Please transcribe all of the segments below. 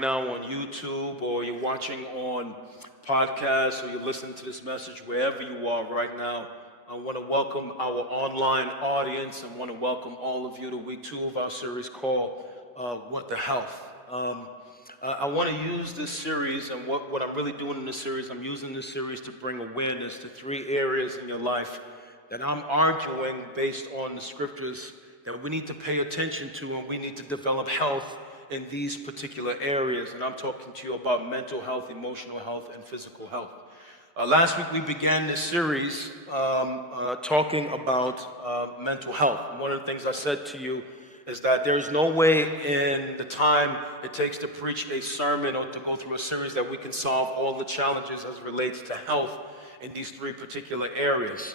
now on YouTube, or you're watching on podcasts, or you're listening to this message wherever you are right now, I want to welcome our online audience. I want to welcome all of you to week 2 of our series called What the Health. I want to use this series, and what I'm really doing in this series, I'm using this series to bring awareness to 3 areas in your life that I'm arguing based on the scriptures that we need to pay attention to, and we need to develop health in these particular areas. And I'm talking to you about mental health, emotional health, and physical health. Last week we began this series talking about mental health. And one of the things I said to you is that there's no way in the time it takes to preach a sermon or to go through a series that we can solve all the challenges as it relates to health in these 3 particular areas.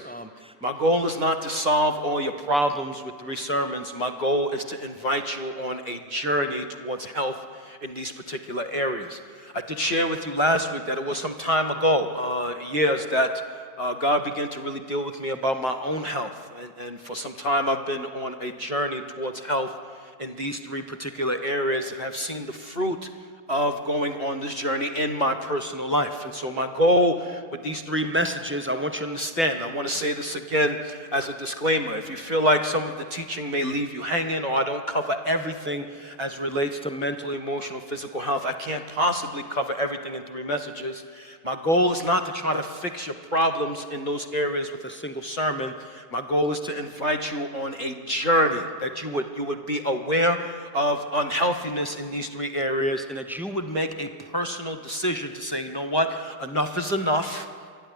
My goal is not to solve all your problems with 3 sermons. My goal is to invite you on a journey towards health in these particular areas. I did share with you last week that it was some time ago, years, that God began to really deal with me about my own health. And for some time, I've been on a journey towards health in these 3 particular areas, and have seen the fruit of going on this journey in my personal life. And so my goal with these 3 messages, I want you to understand, I want to say this again as a disclaimer. If you feel like some of the teaching may leave you hanging, or I don't cover everything as relates to mental, emotional, physical health, I can't possibly cover everything in 3 messages. My goal is not to try to fix your problems in those areas with a single sermon. My goal is to invite you on a journey, that you would be aware of unhealthiness in these 3 areas, and that you would make a personal decision to say, you know what, enough is enough.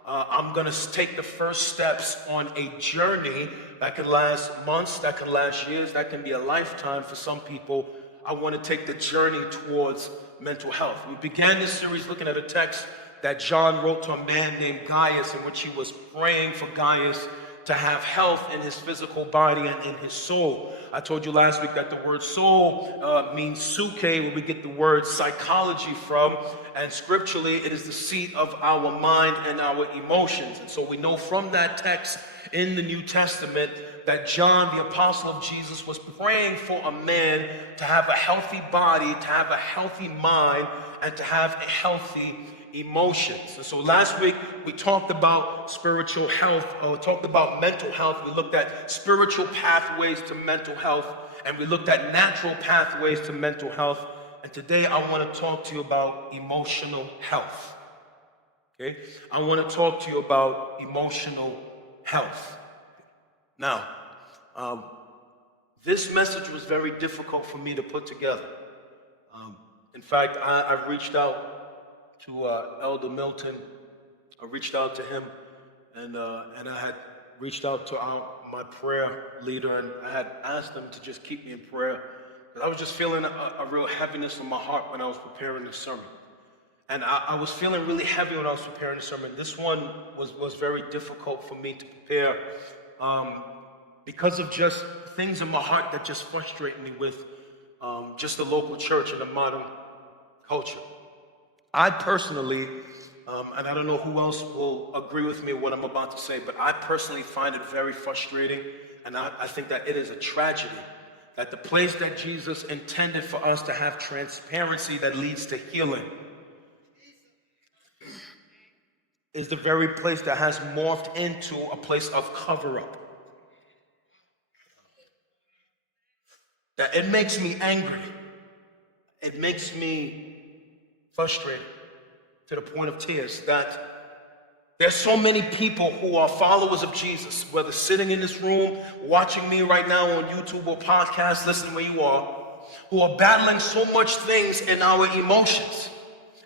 I'm going to take the first steps on a journey that can last months, that can last years, that can be a lifetime for some people. I want to take the journey towards mental health. We began this series looking at a text that John wrote to a man named Gaius, in which he was praying for Gaius to have health in his physical body and in his soul. I told you last week that the word soul means suke, where we get the word psychology from, and scripturally it is the seat of our mind and our emotions. And so we know from that text in the New Testament that John, the apostle of Jesus, was praying for a man to have a healthy body, to have a healthy mind, and to have a healthy emotions. And so last week we talked about spiritual health, or talked about mental health. We looked at spiritual pathways to mental health, and we looked at natural pathways to mental health. And today I want to talk to you about emotional health. Okay? I want to talk to you about emotional health. Now, this message was very difficult for me to put together. In fact, I've reached out to Elder Milton. I reached out to him, and I had reached out to my prayer leader, and I had asked them to just keep me in prayer. I was just feeling a real heaviness in my heart when I was preparing this sermon. And I was feeling really heavy when I was preparing the sermon. This one was very difficult for me to prepare because of just things in my heart that just frustrate me with just the local church and the modern culture. I personally, and I don't know who else will agree with me what I'm about to say, but I personally find it very frustrating, and I think that it is a tragedy that the place that Jesus intended for us to have transparency that leads to healing is the very place that has morphed into a place of cover-up. That it makes me angry. It makes me frustrated to the point of tears that there's so many people who are followers of Jesus, whether sitting in this room, watching me right now on YouTube or podcast, listening where you are, who are battling so much things in our emotions,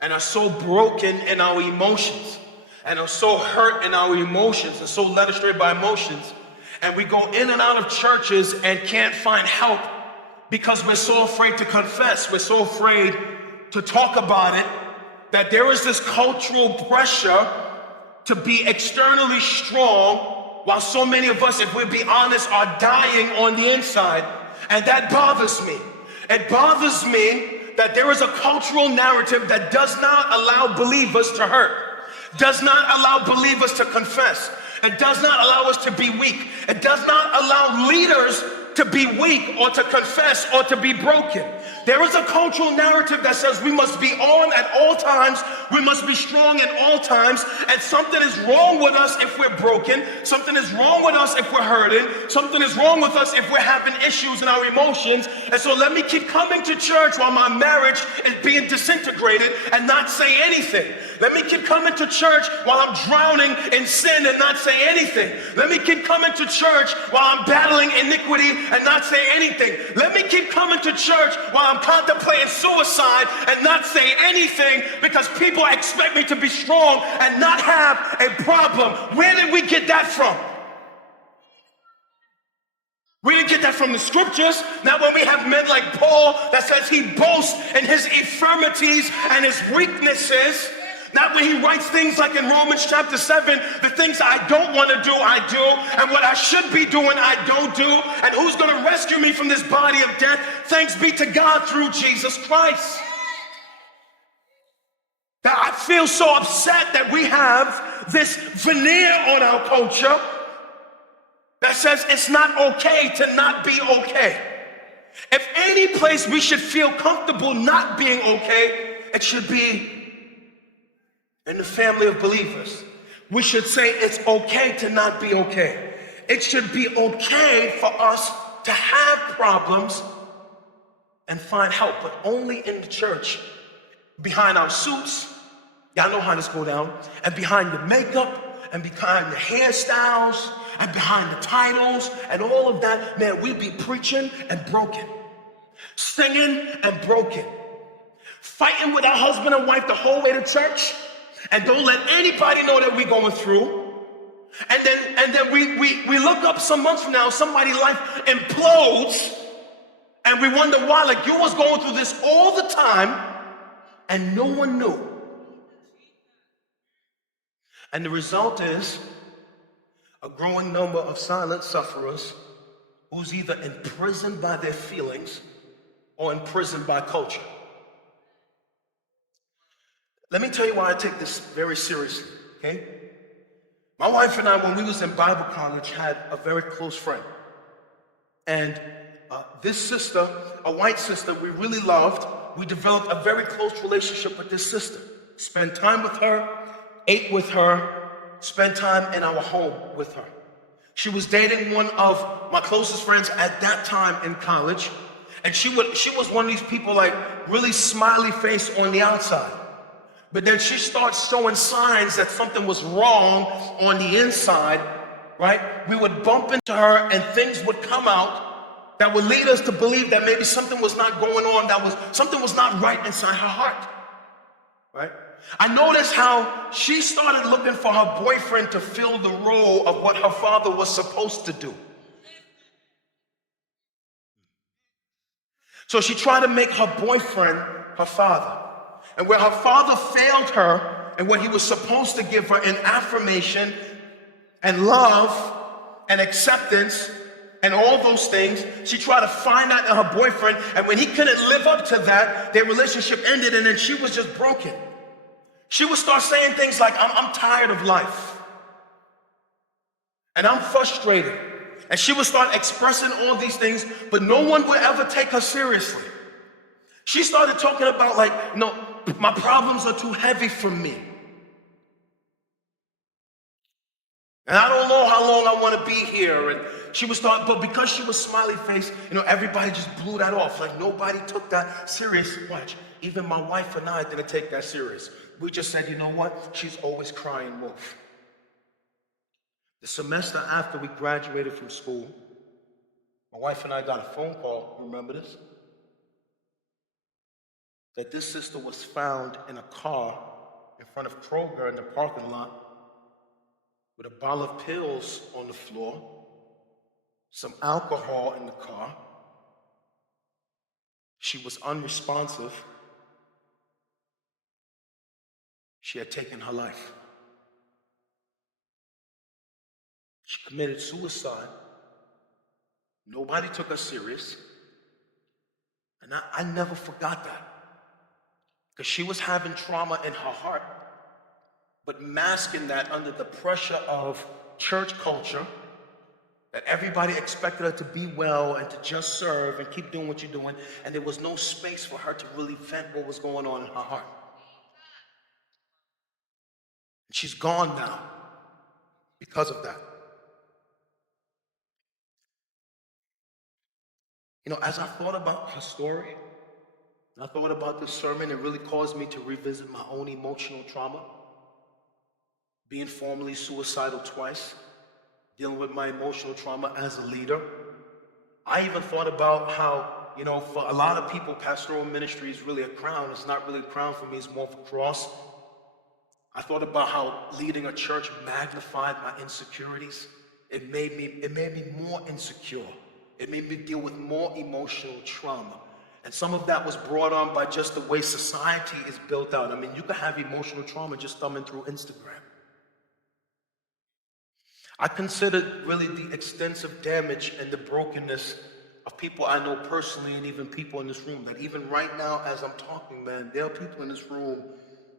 and are so broken in our emotions, and are so hurt in our emotions, and so led astray by emotions, and we go in and out of churches and can't find help because we're so afraid to confess, we're so afraid to talk about it, that there is this cultural pressure to be externally strong, while so many of us, if we'll be honest, are dying on the inside. And that bothers me. It bothers me that there is a cultural narrative that does not allow believers to hurt, does not allow believers to confess. It does not allow us to be weak. It does not allow leaders to be weak or to confess or to be broken. There is a cultural narrative that says we must be on at all times, we must be strong at all times, and something is wrong with us if we're broken, something is wrong with us if we're hurting, something is wrong with us if we're having issues in our emotions. And so let me keep coming to church while my marriage is being disintegrated and not say anything. Let me keep coming to church while I'm drowning in sin and not say anything. Let me keep coming to church while I'm battling iniquity and not say anything. Let me keep coming to church while I'm contemplating suicide and not say anything, because people expect me to be strong and not have a problem. Where did we get that from? We didn't get that from the scriptures. Now when we have men like Paul that says he boasts in his infirmities and his weaknesses, not when he writes things like in Romans chapter 7, the things I don't want to do, I do, and what I should be doing, I don't do, and who's going to rescue me from this body of death? Thanks be to God through Jesus Christ. Now I feel so upset that we have this veneer on our culture that says it's not okay to not be okay. If any place we should feel comfortable not being okay, it should be in the family of believers. We should say it's okay to not be okay. It should be okay for us to have problems and find help, but only in the church. Behind our suits, y'all know how this go down, and behind the makeup, and behind the hairstyles, and behind the titles, and all of that, man, we be preaching and broken, singing and broken, fighting with our husband and wife the whole way to church, and don't let anybody know that we're going through. And then we look up some months from now, somebody's life implodes, and we wonder why. Like, you was going through this all the time, and no one knew. And the result is a growing number of silent sufferers who's either imprisoned by their feelings or imprisoned by culture. Let me tell you why I take this very seriously, okay? My wife and I, when we was in Bible college, had a very close friend. And this sister, a white sister we really loved, we developed a very close relationship with this sister. Spent time with her, ate with her, spent time in our home with her. She was dating one of my closest friends at that time in college. And she was one of these people, like, really smiley face on the outside. But then she starts showing signs that something was wrong on the inside, right? We would bump into her and things would come out that would lead us to believe that maybe something was not going on, something was not right inside her heart, right? I noticed how she started looking for her boyfriend to fill the role of what her father was supposed to do. So she tried to make her boyfriend her father. And where her father failed her and what he was supposed to give her in affirmation and love and acceptance and all those things, she tried to find that in her boyfriend. And when he couldn't live up to that, their relationship ended, and then she was just broken. She would start saying things like, I'm tired of life. And I'm frustrated. And she would start expressing all these things, but no one would ever take her seriously. She started talking about, like, no, my problems are too heavy for me. And I don't know how long I want to be here. And she would start, but because she was smiley face, everybody just blew that off. Like, nobody took that serious. Watch, even my wife and I didn't take that serious. We just said, you know what? She's always crying wolf. The semester after we graduated from school, my wife and I got a phone call, remember this? That this sister was found in a car in front of Kroger in the parking lot with a bottle of pills on the floor, some alcohol in the car. She was unresponsive. She had taken her life. She committed suicide. Nobody took her serious. And I never forgot that. Because she was having trauma in her heart, but masking that under the pressure of church culture That everybody expected her to be well and to just serve and keep doing what you're doing, and there was no space for her to really vent what was going on in her heart. And she's gone now because of that. You know, as I thought about her story, and I thought about this sermon, it really caused me to revisit my own emotional trauma, being formerly suicidal twice, dealing with my emotional trauma as a leader. I even thought about how, you know, for a lot of people, pastoral ministry is really a crown. It's not really a crown for me, it's more of a cross. I thought about how leading a church magnified my insecurities. It made me more insecure. It made me deal with more emotional trauma. And some of that was brought on by just the way society is built out. I mean, you can have emotional trauma just thumbing through Instagram. I considered really the extensive damage and the brokenness of people I know personally, and even people in this room, that even right now as I'm talking, man, there are people in this room,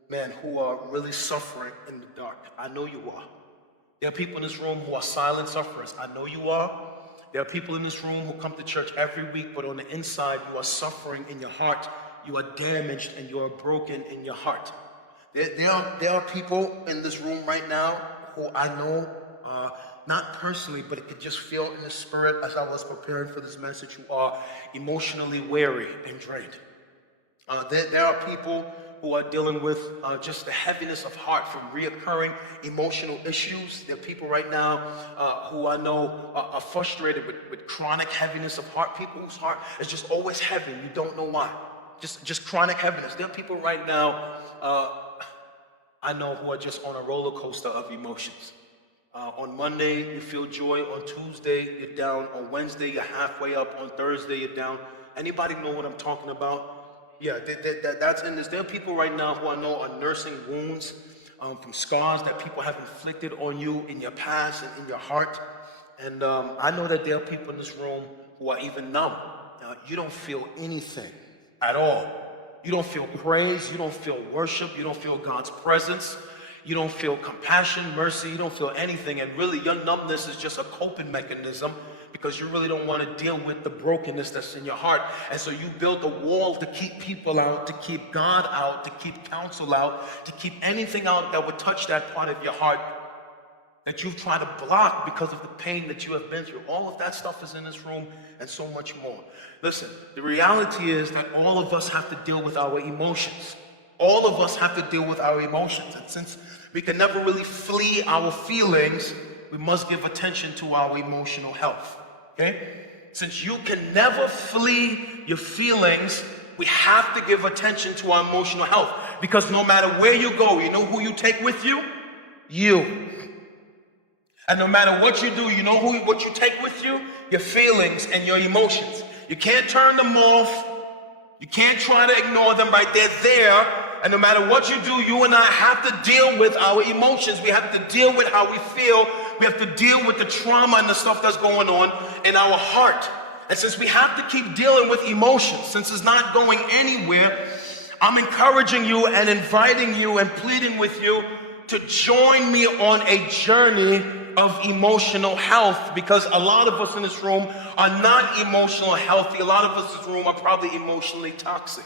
man, who are really suffering in the dark. I know you are. There are people in this room who are silent sufferers. I know you are. There are people in this room who come to church every week, but on the inside, you are suffering in your heart. You are damaged and you are broken in your heart. There are people in this room right now who I know, not personally, but it could just feel in the spirit as I was preparing for this message, who are emotionally weary and drained. There are people who are dealing with just the heaviness of heart from reoccurring emotional issues. There are people right now who I know are frustrated with chronic heaviness of heart. People whose heart is just always heavy. You don't know why. Just chronic heaviness. There are people right now I know who are just on a roller coaster of emotions. On Monday, you feel joy. On Tuesday, you're down. On Wednesday, you're halfway up. On Thursday, you're down. Anybody know what I'm talking about? Yeah, that's in this. There are people right now who I know are nursing wounds from scars that people have inflicted on you in your past and in your heart. And I know that there are people in this room who are even numb. You don't feel anything at all. You don't feel praise. You don't feel worship. You don't feel God's presence. You don't feel compassion, mercy. You don't feel anything. And really, your numbness is just a coping mechanism, because you really don't want to deal with the brokenness that's in your heart. And so you build a wall to keep people out, to keep God out, to keep counsel out, to keep anything out that would touch that part of your heart that you've tried to block because of the pain that you have been through. All of that stuff is in this room and so much more. Listen, the reality is that all of us have to deal with our emotions. All of us have to deal with our emotions. And since we can never really flee our feelings, we must give attention to our emotional health. Okay? Since you can never flee your feelings, we have to give attention to our emotional health. Because no matter where you go, you know who you take with you? You. And no matter what you do, you know what you take with you? Your feelings and your emotions. You can't turn them off. You can't try to ignore them, right? They're there. And no matter what you do, you and I have to deal with our emotions. We have to deal with how we feel. We have to deal with the trauma and the stuff that's going on in our heart. And since we have to keep dealing with emotions, since it's not going anywhere, I'm encouraging you and inviting you and pleading with you to join me on a journey of emotional health, because a lot of us in this room are not emotionally healthy. A lot of us in this room are probably emotionally toxic.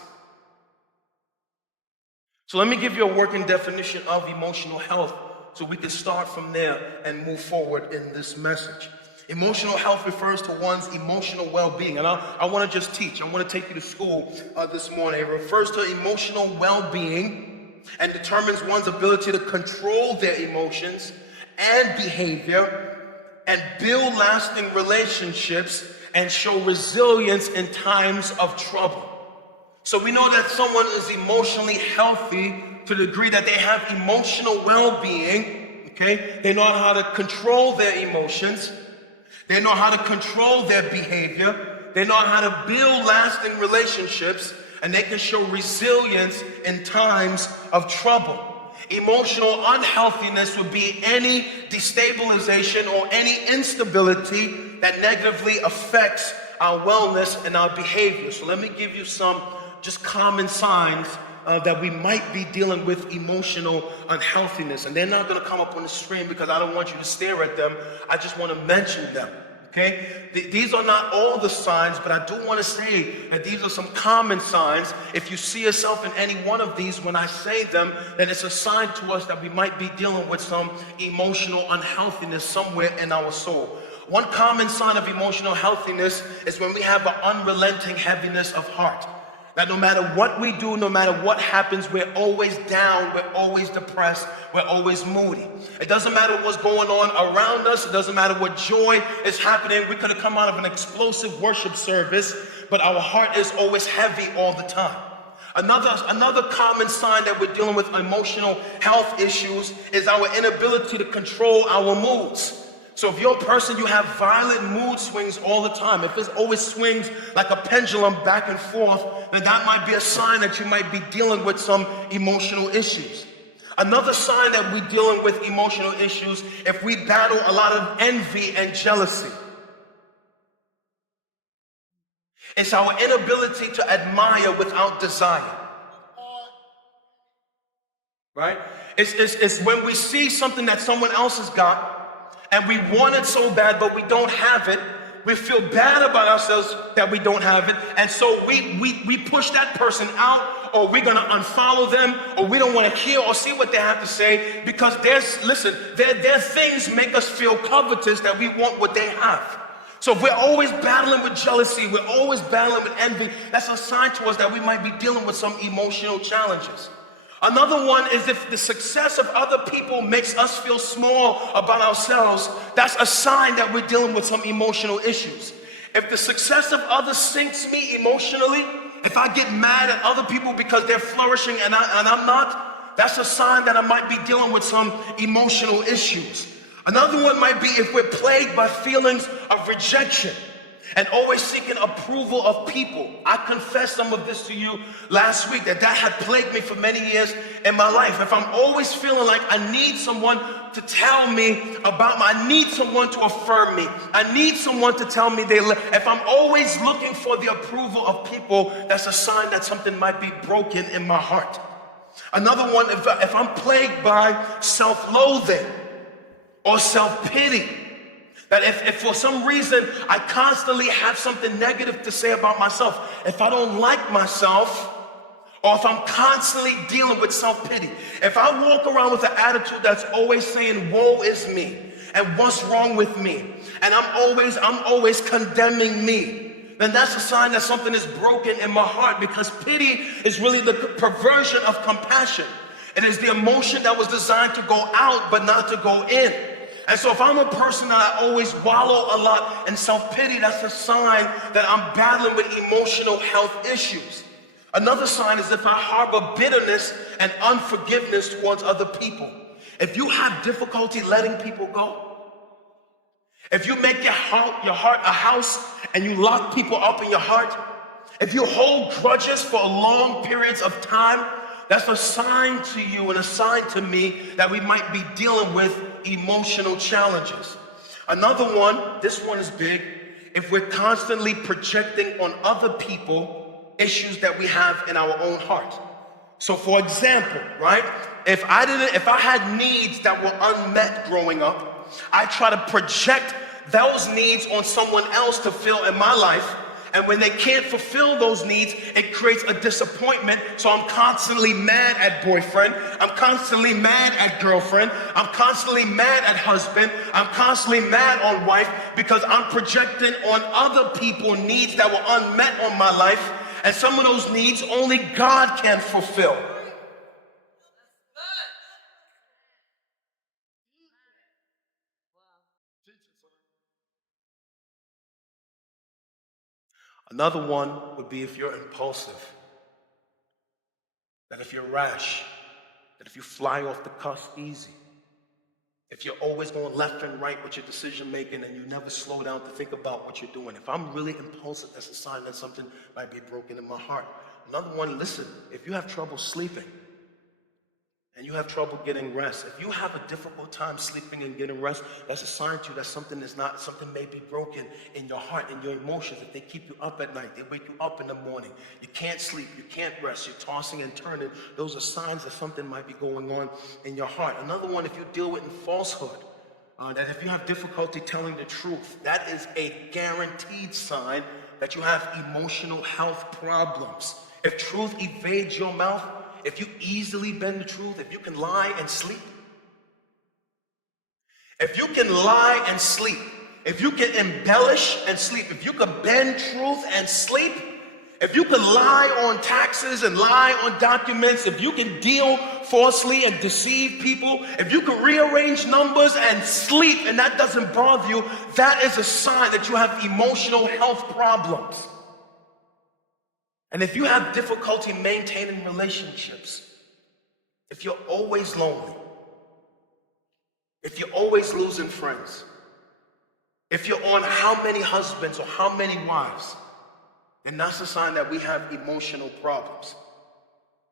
So let me give you a working definition of emotional health so we can start from there and move forward in this message. Emotional health refers to one's emotional well-being. And I want to just teach. I want to take you to school this morning. It refers to emotional well-being and determines one's ability to control their emotions and behavior and build lasting relationships and show resilience in times of trouble. So we know that someone is emotionally healthy to the degree that they have emotional well-being, okay? They know how to control their emotions. They know how to control their behavior. They know how to build lasting relationships, and they can show resilience in times of trouble. Emotional unhealthiness would be any destabilization or any instability that negatively affects our wellness and our behavior. So let me give you some just common signs that we might be dealing with emotional unhealthiness. And they're not going to come up on the screen because I don't want you to stare at them. I just want to mention them. Okay? These are not all the signs, but I do want to say that these are some common signs. If you see yourself in any one of these when I say them, then it's a sign to us that we might be dealing with some emotional unhealthiness somewhere in our soul. One common sign of emotional healthiness is when we have an unrelenting heaviness of heart. That no matter what we do, no matter what happens, we're always down, we're always depressed, we're always moody. It doesn't matter what's going on around us, it doesn't matter what joy is happening. We could have come out of an explosive worship service, but our heart is always heavy all the time. Another common sign that we're dealing with emotional health issues is our inability to control our moods. So if you're a person, you have violent mood swings all the time, if it always swings like a pendulum back and forth, then that might be a sign that you might be dealing with some emotional issues. Another sign that we're dealing with emotional issues, if we battle a lot of envy and jealousy. It's our inability to admire without desire. Right? It's when we see something that someone else has got, and we want it so bad, but we don't have it. We feel bad about ourselves that we don't have it. And so we push that person out, or we're going to unfollow them, or we don't want to hear or see what they have to say, because their things make us feel covetous, that we want what they have. So if we're always battling with jealousy, we're always battling with envy, that's a sign to us that we might be dealing with some emotional challenges. Another one is if the success of other people makes us feel small about ourselves, that's a sign that we're dealing with some emotional issues. If the success of others sinks me emotionally, if I get mad at other people because they're flourishing and I'm not, that's a sign that I might be dealing with some emotional issues. Another one might be if we're plagued by feelings of rejection and always seeking approval of people. I confessed some of this to you last week, that had plagued me for many years in my life. If I'm always feeling like I need someone to tell me I need someone to affirm me, I need someone to tell me if I'm always looking for the approval of people, that's a sign that something might be broken in my heart. Another one, if I'm plagued by self-loathing or self-pity, that if for some reason I constantly have something negative to say about myself, if I don't like myself, or if I'm constantly dealing with self-pity, if I walk around with an attitude that's always saying, woe is me, and what's wrong with me, and I'm always condemning me, then that's a sign that something is broken in my heart, because pity is really the perversion of compassion. It is the emotion that was designed to go out but not to go in. And so if I'm a person that I always wallow a lot in self-pity, that's a sign that I'm battling with emotional health issues. Another sign is if I harbor bitterness and unforgiveness towards other people. If you have difficulty letting people go, if you make your heart a house and you lock people up in your heart, if you hold grudges for long periods of time, that's a sign to you and a sign to me that we might be dealing with emotional challenges. Another one, this one is big, if we're constantly projecting on other people issues that we have in our own heart. So for example, right, if I had needs that were unmet growing up, I try to project those needs on someone else to fill in my life. And when they can't fulfill those needs, it creates a disappointment. So I'm constantly mad at boyfriend. I'm constantly mad at girlfriend. I'm constantly mad at husband. I'm constantly mad on wife, because I'm projecting on other people needs that were unmet on my life. And some of those needs only God can fulfill. Another one would be if you're impulsive, that if you're rash, that if you fly off the cuff easy, if you're always going left and right with your decision making and you never slow down to think about what you're doing. If I'm really impulsive, that's a sign that something might be broken in my heart. Another one, listen, if you have trouble sleeping and you have trouble getting rest, if you have a difficult time sleeping and getting rest, that's a sign to you that something may be broken in your heart, in your emotions. If they keep you up at night, they wake you up in the morning, you can't sleep, you can't rest, you're tossing and turning, those are signs that something might be going on in your heart. Another one, if you deal with falsehood, that if you have difficulty telling the truth, that is a guaranteed sign that you have emotional health problems. If truth evades your mouth, if you easily bend the truth, if you can lie and sleep, if you can lie and sleep, if you can embellish and sleep, if you can bend truth and sleep, if you can lie on taxes and lie on documents, if you can deal falsely and deceive people, if you can rearrange numbers and sleep and that doesn't bother you, that is a sign that you have emotional health problems. And if you have difficulty maintaining relationships, if you're always lonely, if you're always losing friends, if you're on how many husbands or how many wives, then that's a sign that we have emotional problems.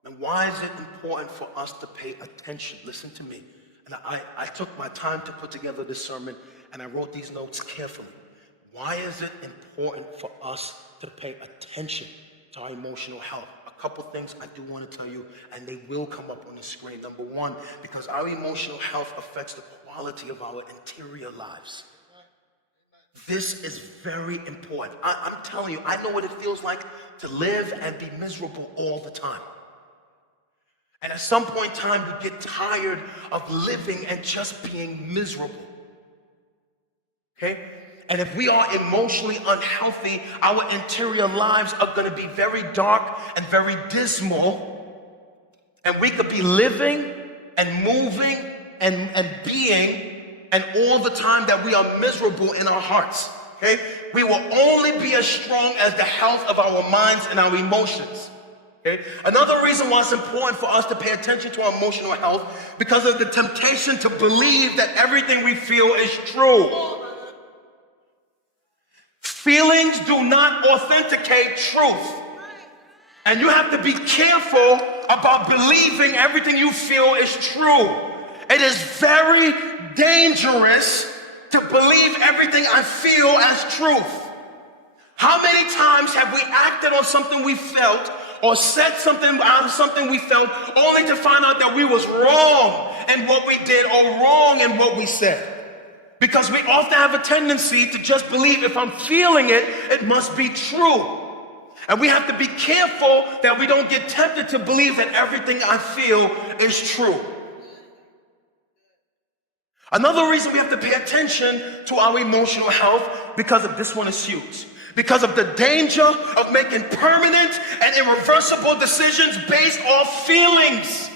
And why is it important for us to pay attention? Listen to me. And I took my time to put together this sermon and I wrote these notes carefully. Why is it important for us to pay attention to our emotional health? A couple things I do want to tell you, and they will come up on the screen. Number one, because our emotional health affects the quality of our interior lives. This is very important. I'm telling you, I know what it feels like to live and be miserable all the time. And at some point in time, we get tired of living and just being miserable. Okay? And if we are emotionally unhealthy, our interior lives are going to be very dark and very dismal. And we could be living and moving and being, and all the time that we are miserable in our hearts. Okay? We will only be as strong as the health of our minds and our emotions. Okay? Another reason why it's important for us to pay attention to our emotional health, because of the temptation to believe that everything we feel is true. Feelings do not authenticate truth. And you have to be careful about believing everything you feel is true. It is very dangerous to believe everything I feel as truth. How many times have we acted on something we felt or said something out of something we felt only to find out that we was wrong in what we did or wrong in what we said? Because we often have a tendency to just believe if I'm feeling it, it must be true. And we have to be careful that we don't get tempted to believe that everything I feel is true. Another reason we have to pay attention to our emotional health, because of this one is huge. Because of the danger of making permanent and irreversible decisions based off feelings.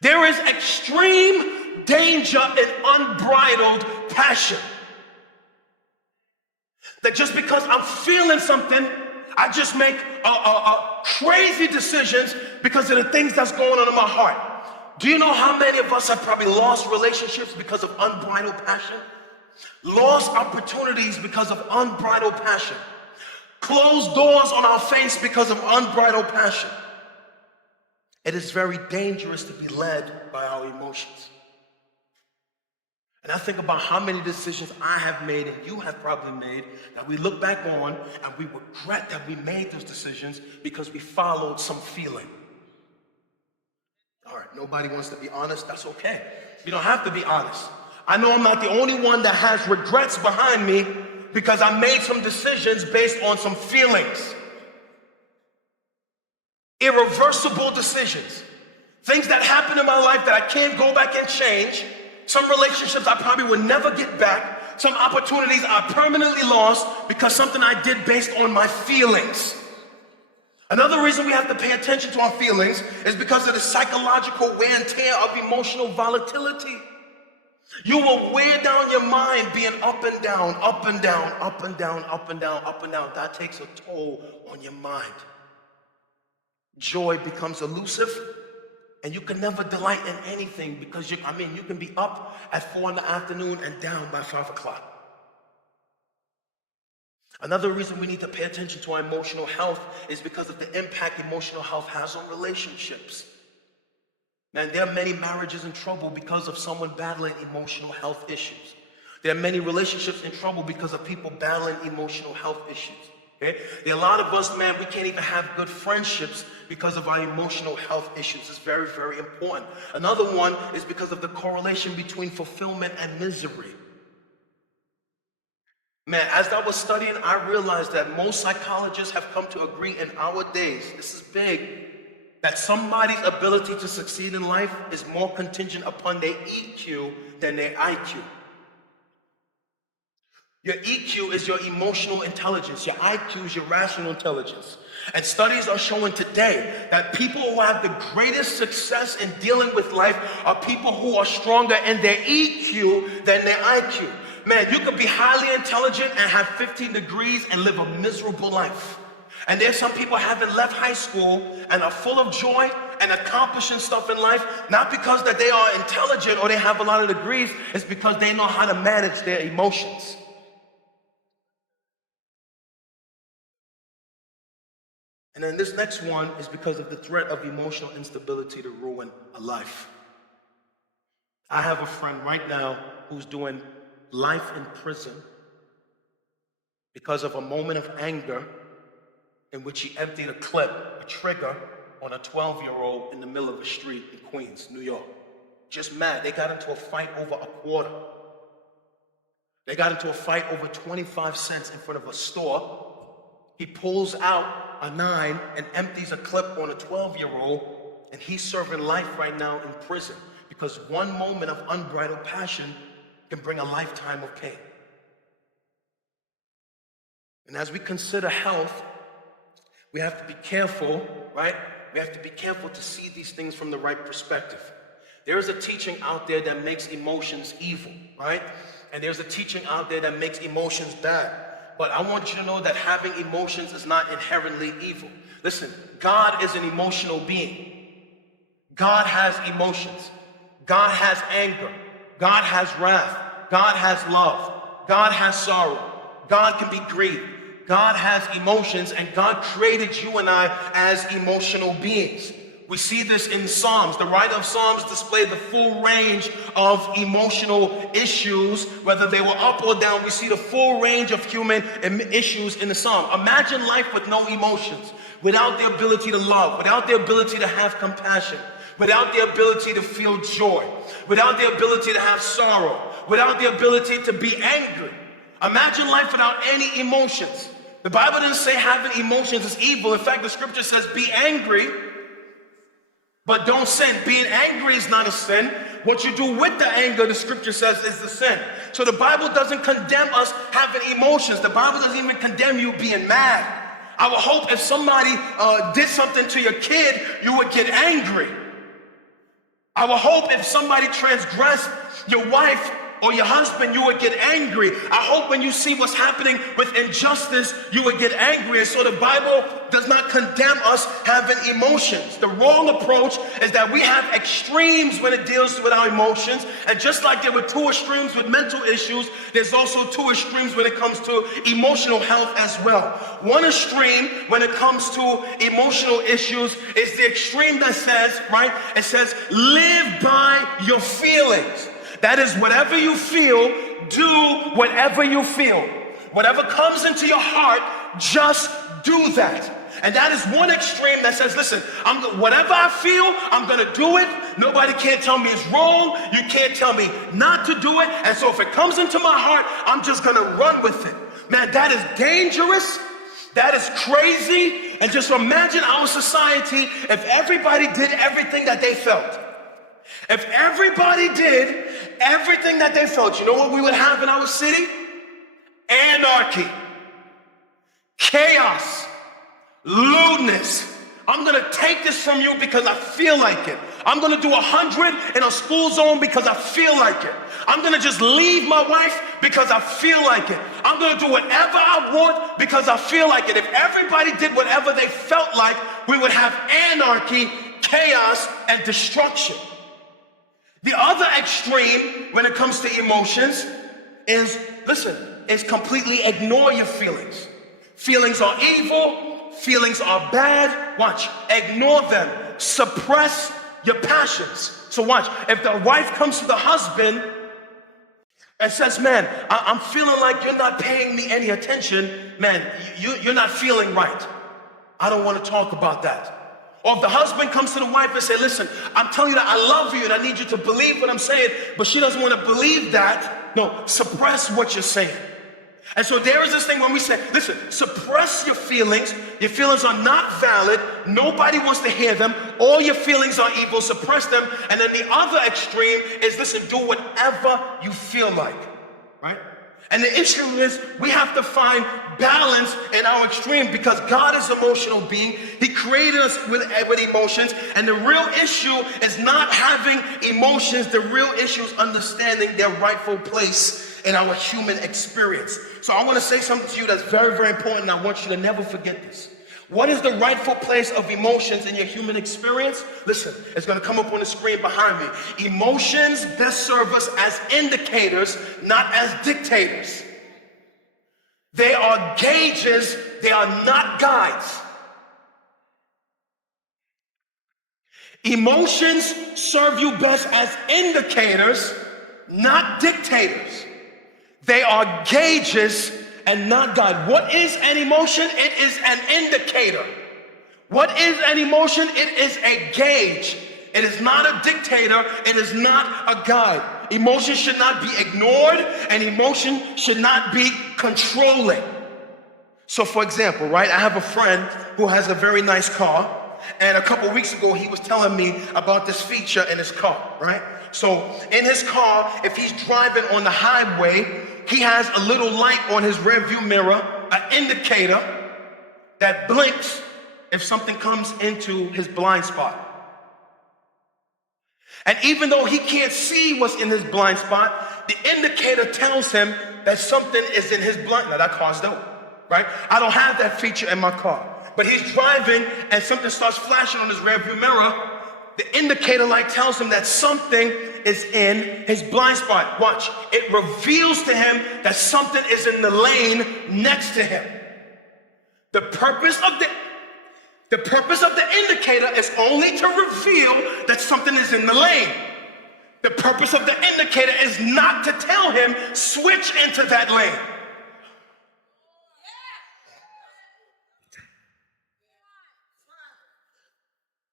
There is extreme danger in unbridled passion. That just because I'm feeling something, I just make crazy decisions because of the things that's going on in my heart. Do you know how many of us have probably lost relationships because of unbridled passion? Lost opportunities because of unbridled passion. Closed doors on our face because of unbridled passion. It is very dangerous to be led by our emotions. And I think about how many decisions I have made and you have probably made that we look back on and we regret that we made those decisions because we followed some feeling. All right, nobody wants to be honest. That's okay. You don't have to be honest. I know I'm not the only one that has regrets behind me because I made some decisions based on some feelings. Irreversible decisions. Things that happen in my life that I can't go back and change. Some relationships I probably will never get back. Some opportunities I permanently lost because something I did based on my feelings. Another reason we have to pay attention to our feelings is because of the psychological wear and tear of emotional volatility. You will wear down your mind being up and down, up and down, up and down, up and down, up and down. That takes a toll on your mind. Joy becomes elusive, and you can never delight in anything because you can be up at 4 in the afternoon and down by 5 o'clock. Another reason we need to pay attention to our emotional health is because of the impact emotional health has on relationships. And there are many marriages in trouble because of someone battling emotional health issues. There are many relationships in trouble because of people battling emotional health issues. Okay? There are a lot of us, man, we can't even have good friendships because of our emotional health issues. It's very, very important. Another one is because of the correlation between fulfillment and misery. Man, as I was studying, I realized that most psychologists have come to agree in our days, this is big, that somebody's ability to succeed in life is more contingent upon their EQ than their IQ. Your EQ is your emotional intelligence. Your IQ is your rational intelligence. And studies are showing today that people who have the greatest success in dealing with life are people who are stronger in their EQ than their IQ. Man, you could be highly intelligent and have 15 degrees and live a miserable life. And there's some people haven't left high school and are full of joy and accomplishing stuff in life, not because that they are intelligent or they have a lot of degrees, it's because they know how to manage their emotions. And then this next one is because of the threat of emotional instability to ruin a life. I have a friend right now who's doing life in prison because of a moment of anger in which he emptied a trigger on a 12-year-old in the middle of a street in Queens, New York. Just mad. They got into a fight over a quarter. They got into a fight over 25 cents in front of a store. He pulls out a 9 and empties a clip on a 12-year-old, and he's serving life right now in prison because one moment of unbridled passion can bring a lifetime of pain. And as we consider health, we have to be careful, right? We have to be careful to see these things from the right perspective. There is a teaching out there that makes emotions evil, right? And there's a teaching out there that makes emotions bad. But I want you to know that having emotions is not inherently evil. Listen, God is an emotional being. God has emotions. God has anger. God has wrath. God has love. God has sorrow. God can be grieved. God has emotions, and God created you and I as emotional beings. We see this in Psalms. The writer of Psalms displayed the full range of emotional issues, whether they were up or down. We see the full range of human issues in the Psalm. Imagine life with no emotions, without the ability to love, without the ability to have compassion, without the ability to feel joy, without the ability to have sorrow, without the ability to be angry. Imagine life without any emotions. The Bible didn't say having emotions is evil. In fact, the scripture says be angry, but don't sin. Being angry is not a sin. What you do with the anger, the scripture says, is the sin. So the Bible doesn't condemn us having emotions. The Bible doesn't even condemn you being mad. I would hope if somebody did something to your kid, you would get angry. I would hope if somebody transgressed your wife or your husband, you would get angry. I hope when you see what's happening with injustice, you would get angry. And so the Bible does not condemn us having emotions. The wrong approach is that we have extremes when it deals with our emotions. And just like there were two extremes with mental issues, there's also two extremes when it comes to emotional health as well. One extreme when it comes to emotional issues is the extreme that says, right? It says, live by your feelings. That is, whatever you feel, do whatever you feel. Whatever comes into your heart, just do that. And that is one extreme that says, listen, whatever I feel, I'm going to do it. Nobody can't tell me it's wrong. You can't tell me not to do it. And so if it comes into my heart, I'm just going to run with it. Man, that is dangerous. That is crazy. And just imagine our society if everybody did everything that they felt. If everybody did everything that they felt, you know what we would have in our city? Anarchy, chaos, lewdness. I'm going to take this from you because I feel like it. I'm going to do 100 in a school zone because I feel like it. I'm going to just leave my wife because I feel like it. I'm going to do whatever I want because I feel like it. If everybody did whatever they felt like, we would have anarchy, chaos, and destruction. The other extreme when it comes to emotions is, listen, is completely ignore your feelings. Feelings are evil. Feelings are bad. Watch, ignore them. Suppress your passions. So watch, if the wife comes to the husband and says, man, I'm feeling like you're not paying me any attention, man, you're not feeling right. I don't want to talk about that. Or if the husband comes to the wife and says, listen, I'm telling you that I love you and I need you to believe what I'm saying, but she doesn't want to believe that, no, suppress what you're saying. And so there is this thing when we say, listen, suppress your feelings. Your feelings are not valid. Nobody wants to hear them. All your feelings are evil. Suppress them. And then the other extreme is, listen, do whatever you feel like, right? And the issue is we have to find balance in our extreme because God is an emotional being. He created us with emotions. And the real issue is not having emotions. The real issue is understanding their rightful place in our human experience. So I want to say something to you that's very, very important. And I want you to never forget this. What is the rightful place of emotions in your human experience? Listen, it's going to come up on the screen behind me. Emotions best serve us as indicators, not as dictators. They are gauges, they are not guides. Emotions serve you best as indicators, not dictators. They are gauges and not God. What is an emotion? It is an indicator. What is an emotion? It is a gauge. It is not a dictator. It is not a guide. Emotion should not be ignored, and emotion should not be controlling. So for example, right, I have a friend who has a very nice car, and a couple weeks ago he was telling me about this feature in his car, right? So in his car, if he's driving on the highway, he has a little light on his rear view mirror, an indicator that blinks if something comes into his blind spot. And even though he can't see what's in his blind spot, the indicator tells him that something is in his blind. Now that car's dope, right? I don't have that feature in my car, but he's driving and something starts flashing on his rear view mirror. The indicator light tells him that something is in his blind spot. Watch, it reveals to him that something is in the lane next to him. The purpose of the indicator is only to reveal that something is in the lane. The purpose of the indicator is not to tell him, switch into that lane.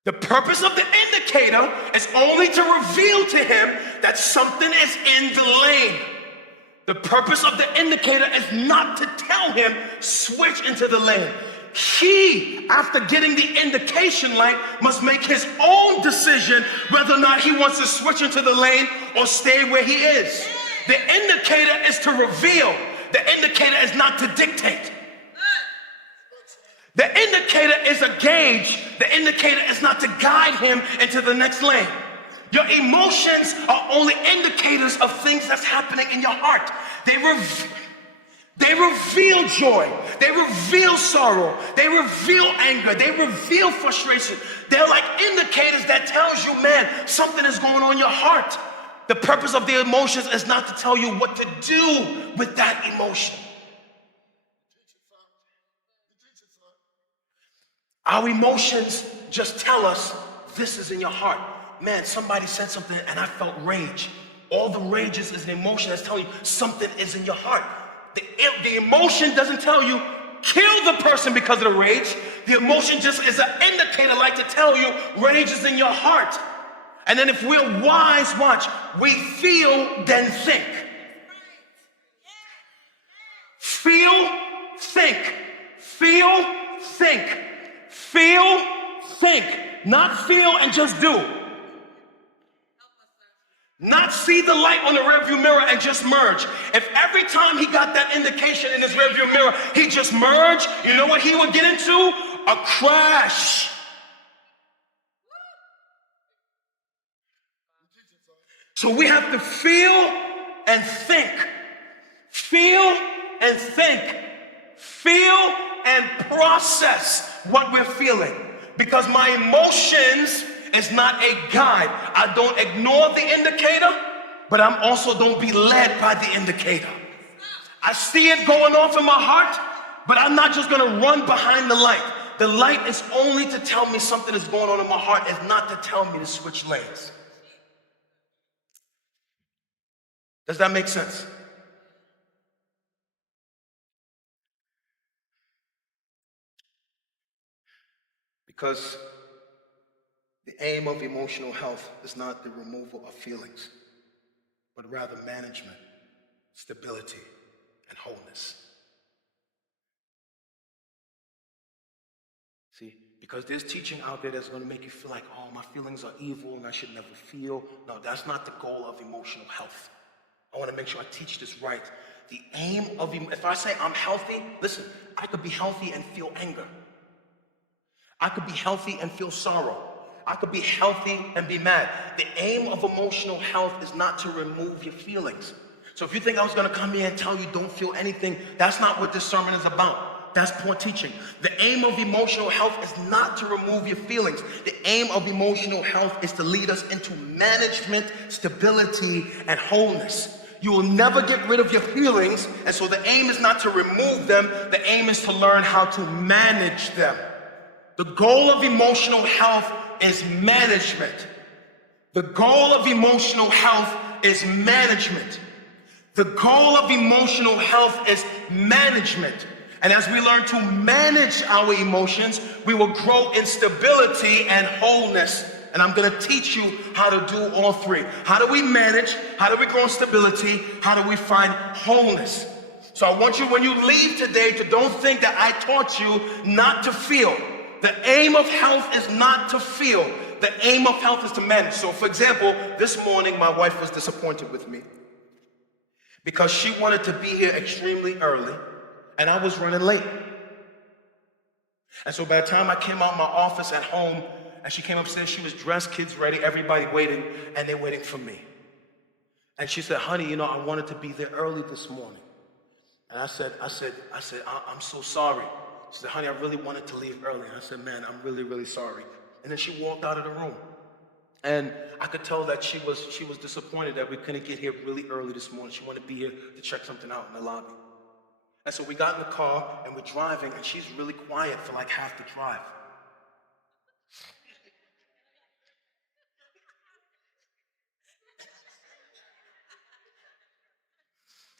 The purpose of the indicator is only to reveal to him that something is in the lane. The purpose of the indicator is not to tell him, switch into the lane. He, after getting the indication light, must make his own decision whether or not he wants to switch into the lane or stay where he is. The indicator is to reveal. The indicator is not to dictate. The indicator is a gauge. The indicator is not to guide him into the next lane. Your emotions are only indicators of things that's happening in your heart. They reveal joy. They reveal sorrow. They reveal anger. They reveal frustration. They're like indicators that tells you, man, something is going on in your heart. The purpose of the emotions is not to tell you what to do with that emotion. Our emotions just tell us this is in your heart. Man, somebody said something and I felt rage. All the rage is an emotion that's telling you something is in your heart. The emotion doesn't tell you kill the person because of the rage. The emotion just is an indicator like to tell you rage is in your heart. And then if we're wise, watch, we feel, then think. Feel, think. Feel, think. Feel, think. Not feel and just do. Not see the light on the rearview mirror and just merge. If every time he got that indication in his rearview mirror, he just merged, you know what he would get into? A crash. So we have to feel and think. Feel and think. Feel and process what we're feeling. Because my emotions is not a guide. I don't ignore the indicator, but I'm also don't be led by the indicator. I see it going off in my heart, but I'm not just gonna run behind the light. The light is only to tell me something is going on in my heart, it's not to tell me to switch lanes. Does that make sense? Because the aim of emotional health is not the removal of feelings, but rather management, stability, and wholeness. See, because there's teaching out there that's going to make you feel like, oh, my feelings are evil and I should never feel. No, that's not the goal of emotional health. I want to make sure I teach this right. The aim of, if I say I'm healthy, listen, I could be healthy and feel anger. I could be healthy and feel sorrow. I could be healthy and be mad. The aim of emotional health is not to remove your feelings. So if you think I was going to come here and tell you don't feel anything, that's not what this sermon is about. That's poor teaching. The aim of emotional health is not to remove your feelings. The aim of emotional health is to lead us into management, stability, and wholeness. You will never get rid of your feelings, and so the aim is not to remove them. The aim is to learn how to manage them. The goal of emotional health is management. The goal of emotional health is management. The goal of emotional health is management. And as we learn to manage our emotions, we will grow in stability and wholeness. And I'm going to teach you how to do all three. How do we manage? How do we grow in stability? How do we find wholeness? So I want you, when you leave today, to don't think that I taught you not to feel. The aim of health is not to feel. The aim of health is to manage. So for example, this morning my wife was disappointed with me because she wanted to be here extremely early and I was running late. And so by the time I came out my office at home and she came upstairs, she was dressed, kids ready, everybody waiting, and they're waiting for me. And she said, honey, you know, I wanted to be there early this morning. And I said, I'm so sorry. She said, honey, I really wanted to leave early. And I said, man, I'm really, really sorry. And then she walked out of the room. And I could tell that she was disappointed that we couldn't get here really early this morning. She wanted to be here to check something out in the lobby. And so we got in the car and we're driving, and she's really quiet for like half the drive.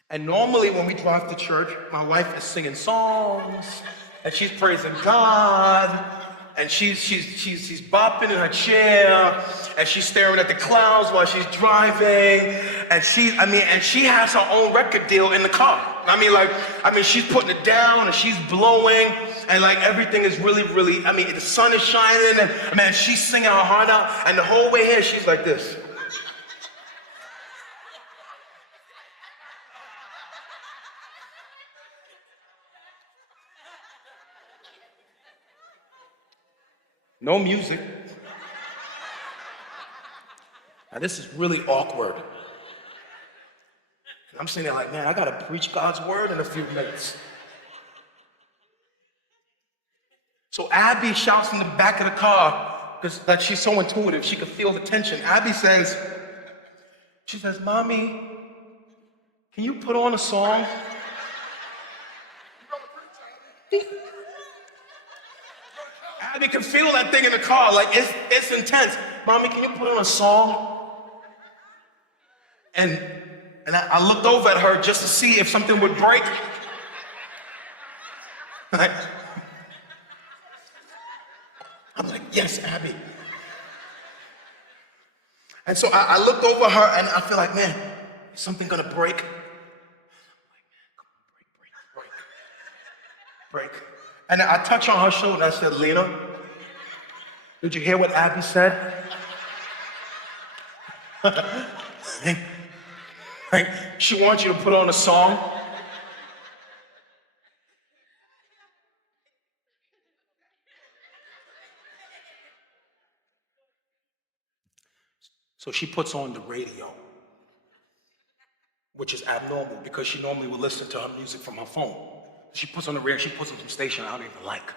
And normally when we drive to church, my wife is singing songs, and she's praising God, and she's bopping in her chair, and she's staring at the clouds while she's driving, and she has her own record deal in the car. She's putting it down and she's blowing, and like everything is really, really, the sun is shining, and she's singing her heart out, and the whole way here she's like this. No music. Now this is really awkward. I'm sitting there like, man, I gotta preach God's word in a few minutes. So Abby shouts in the back of the car, because like she's so intuitive, she could feel the tension. Abby says, Mommy, can you put on a song? Abby can feel that thing in the car, like it's intense. Mommy, can you put on a song? And I looked over at her just to see if something would break. I'm like, yes, Abby. And so I looked over her and I feel like, man, is something gonna break? I'm like, man, come on, break. And I touched on her shoulder and I said, Lena, did you hear what Abby said? She wants you to put on a song. So she puts on the radio, which is abnormal because she normally would listen to her music from her phone. She puts on the radio, she puts on some station I don't even like.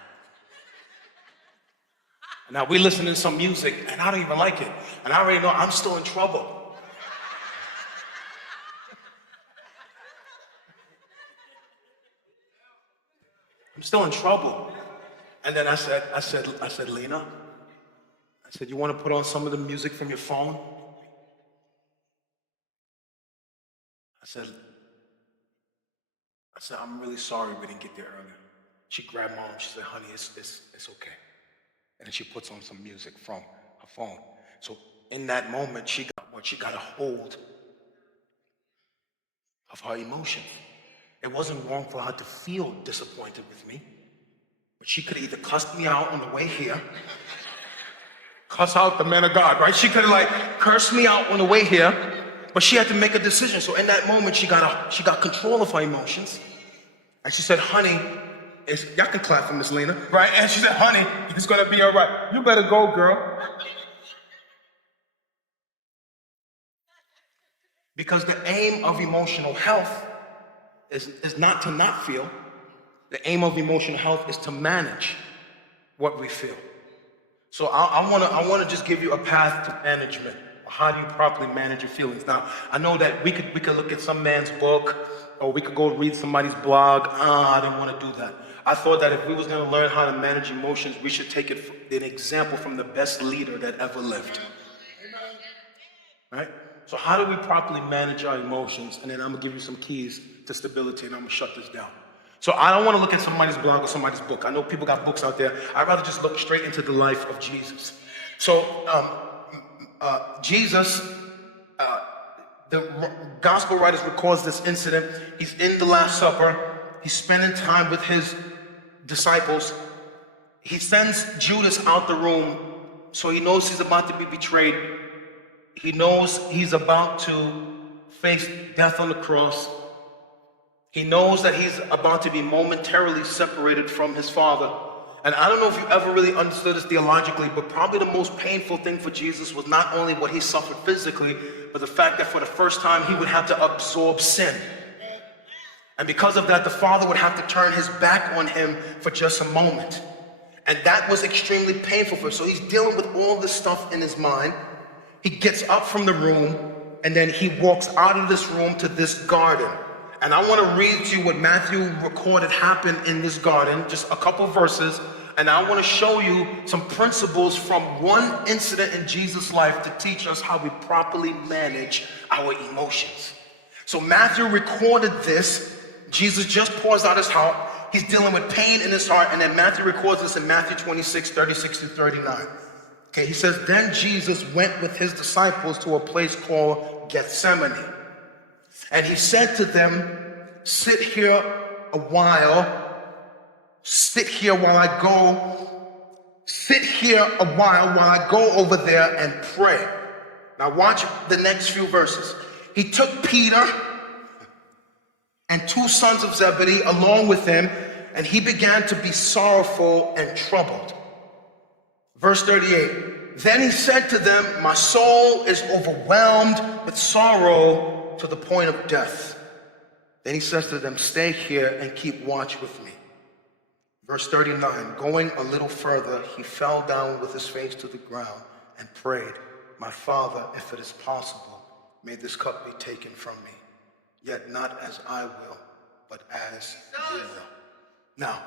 And now we listen to some music and I don't even like it. And I already know I'm still in trouble. I'm still in trouble. And then I said, Lena, I said, you want to put on some of the music from your phone? I said, I'm really sorry we didn't get there earlier. She grabbed Mom, she said, honey, it's okay. And then she puts on some music from her phone. So in that moment, she got a hold of her emotions. It wasn't wrong for her to feel disappointed with me, but she could either cuss me out on the way here, cuss out the man of God, right? She could have like cursed me out on the way here, but she had to make a decision. So in that moment, she got control of her emotions, and she said, "Honey, y'all can clap for Miss Lena, right?" And she said, "Honey, it's gonna be all right. You better go, girl." Because the aim of emotional health is not to not feel. The aim of emotional health is to manage what we feel. So I wanna just give you a path to management. How do you properly manage your feelings? Now, I know that we could look at some man's book, or we could go read somebody's blog. I didn't want to do that. I thought that if we was going to learn how to manage emotions, we should take an example from the best leader that ever lived. Right? So how do we properly manage our emotions? And then I'm going to give you some keys to stability, and I'm going to shut this down. So I don't want to look at somebody's blog or somebody's book. I know people got books out there. I'd rather just look straight into the life of Jesus. So Jesus, the gospel writers records this incident. He's in the Last Supper. He's spending time with his disciples. He sends Judas out the room, so he knows he's about to be betrayed. He knows he's about to face death on the cross. He knows that he's about to be momentarily separated from his Father. And I don't know if you ever really understood this theologically, but probably the most painful thing for Jesus was not only what he suffered physically, but the fact that for the first time he would have to absorb sin. And because of that, the Father would have to turn his back on him for just a moment. And that was extremely painful for him. So he's dealing with all this stuff in his mind. He gets up from the room, and then he walks out of this room to this garden. And I want to read to you what Matthew recorded happened in this garden, just a couple verses, and I want to show you some principles from one incident in Jesus' life to teach us how we properly manage our emotions. So Matthew recorded this. Jesus just pours out his heart. He's dealing with pain in his heart, and then Matthew records this in Matthew 26, 36 through 39. Okay, he says, "Then Jesus went with his disciples to a place called Gethsemane. And he said to them, 'Sit here a while. Sit here while I go over there and pray.'" Now watch the next few verses. "He took Peter and two sons of Zebedee along with him, and he began to be sorrowful and troubled." Verse 38, "Then he said to them, 'My soul is overwhelmed with sorrow to the point of death.' Then he says to them, 'Stay here and keep watch with me.'" Verse 39, "Going a little further, he fell down with his face to the ground and prayed, 'My Father, if it is possible, may this cup be taken from me. Yet not as I will, but as you will.'" Now,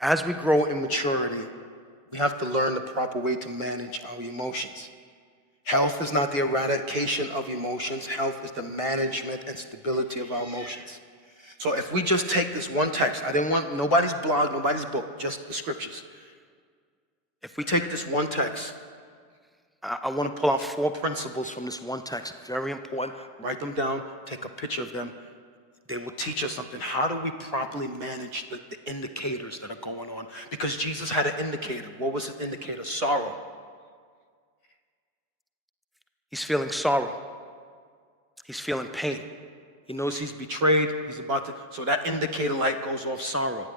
as we grow in maturity, we have to learn the proper way to manage our emotions. Health is not the eradication of emotions. Health is the management and stability of our emotions. So if we just take this one text, I didn't want nobody's blog, nobody's book, just the scriptures. If we take this one text, I want to pull out 4 principles from this one text. Very important. Write them down. Take a picture of them. They will teach us something. How do we properly manage the indicators that are going on? Because Jesus had an indicator. What was the indicator? Sorrow. He's feeling sorrow. He's feeling pain. He knows he's betrayed. He's about to, so that indicator light goes off, sorrow.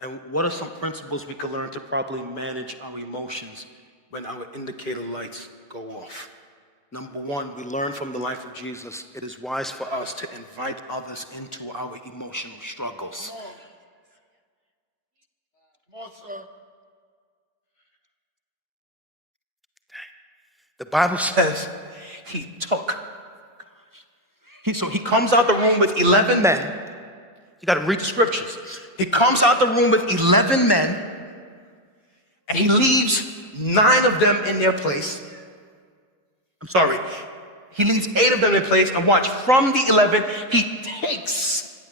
And what are some principles we can learn to properly manage our emotions when our indicator lights go off? Number 1, we learn from the life of Jesus. It is wise for us to invite others into our emotional struggles. Come on, sir. The Bible says he took. So he comes out the room with 11 men. You got to read the scriptures. He comes out the room with 11 men, and he leaves 9 of them in their place. I'm sorry. He leaves 8 of them in place, and watch, from the 11, he takes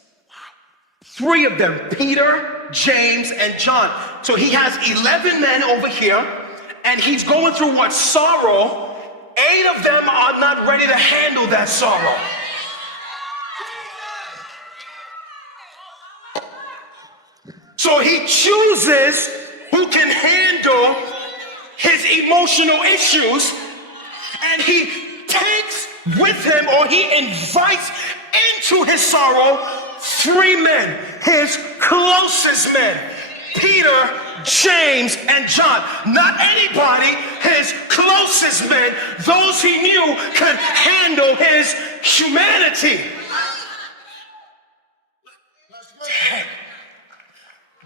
Three of them, Peter, James, and John. So he has 11 men over here, and he's going through what? Sorrow. 8 of them are not ready to handle that sorrow. So he chooses who can handle his emotional issues, and he takes with him, or he invites into his sorrow, 3 men, his closest men, Peter, James, and John. Not anybody, his closest men, those he knew could handle his humanity.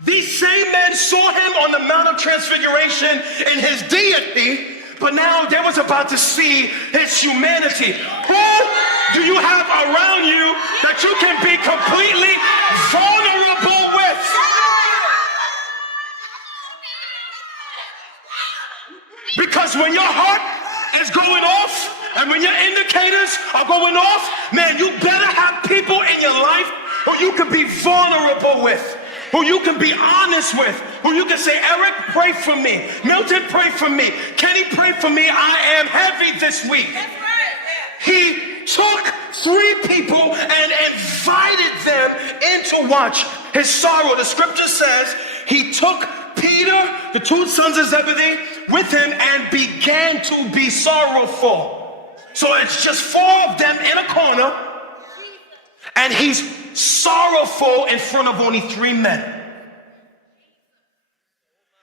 These same men saw him on the Mount of Transfiguration in his deity, but now they was about to see his humanity. Who do you have around you that you can be completely vulnerable with? Because when your heart is going off and when your indicators are going off, man, you better have people in your life who you can be vulnerable with, who you can be honest with, who you can say, Eric, pray for me. Milton, pray for me. Kenny, pray for me. I am heavy this week. He took 3 people and invited them in to watch his sorrow. The scripture says he took Peter, the 2 sons of Zebedee, with him and began to be sorrowful. So it's just 4 of them in a corner, and he's sorrowful in front of only 3 men.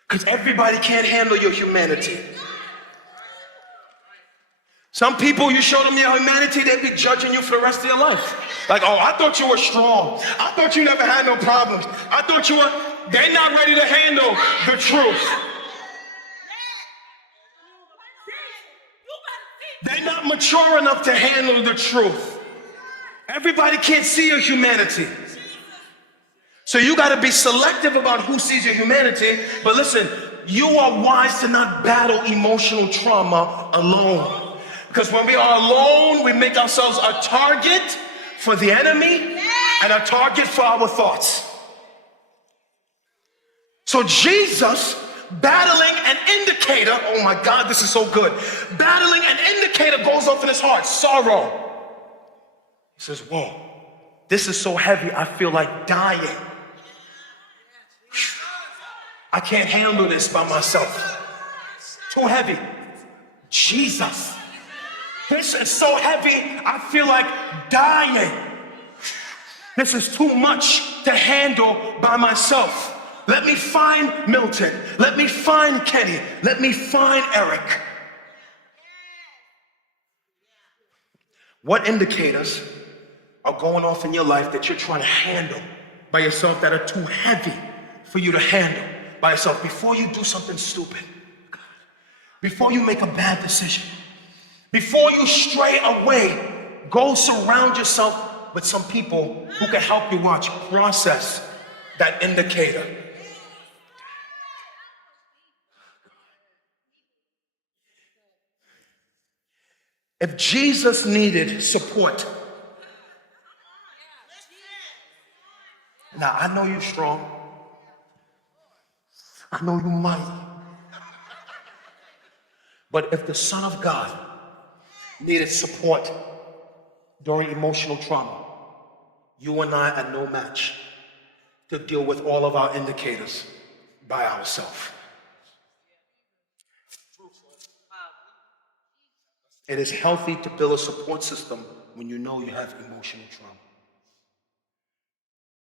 Because everybody can't handle your humanity. Some people, you show them your humanity, they be judging you for the rest of your life. Like, oh, I thought you were strong. I thought you never had no problems. I thought you were, they're not ready to handle the truth. They're not mature enough to handle the truth. Everybody can't see your humanity. So you got to be selective about who sees your humanity. But listen, you are wise to not battle emotional trauma alone. Because when we are alone, we make ourselves a target for the enemy and a target for our thoughts. So Jesus, battling an indicator, oh my God, this is so good. Battling an indicator goes off in his heart, sorrow. He says, whoa, this is so heavy, I feel like dying. I can't handle this by myself. Too heavy. Jesus, this is so heavy, I feel like dying. This is too much to handle by myself. Let me find Milton. Let me find Kenny. Let me find Eric. What indicators are going off in your life that you're trying to handle by yourself that are too heavy for you to handle by yourself? Before you do something stupid, before you make a bad decision, before you stray away, go surround yourself with some people who can help you process that indicator. If Jesus needed support, now I know you're strong, I know you're mighty, but if the Son of God needed support during emotional trauma, you and I are no match to deal with all of our indicators by ourselves. It is healthy to build a support system when you know you have emotional trauma.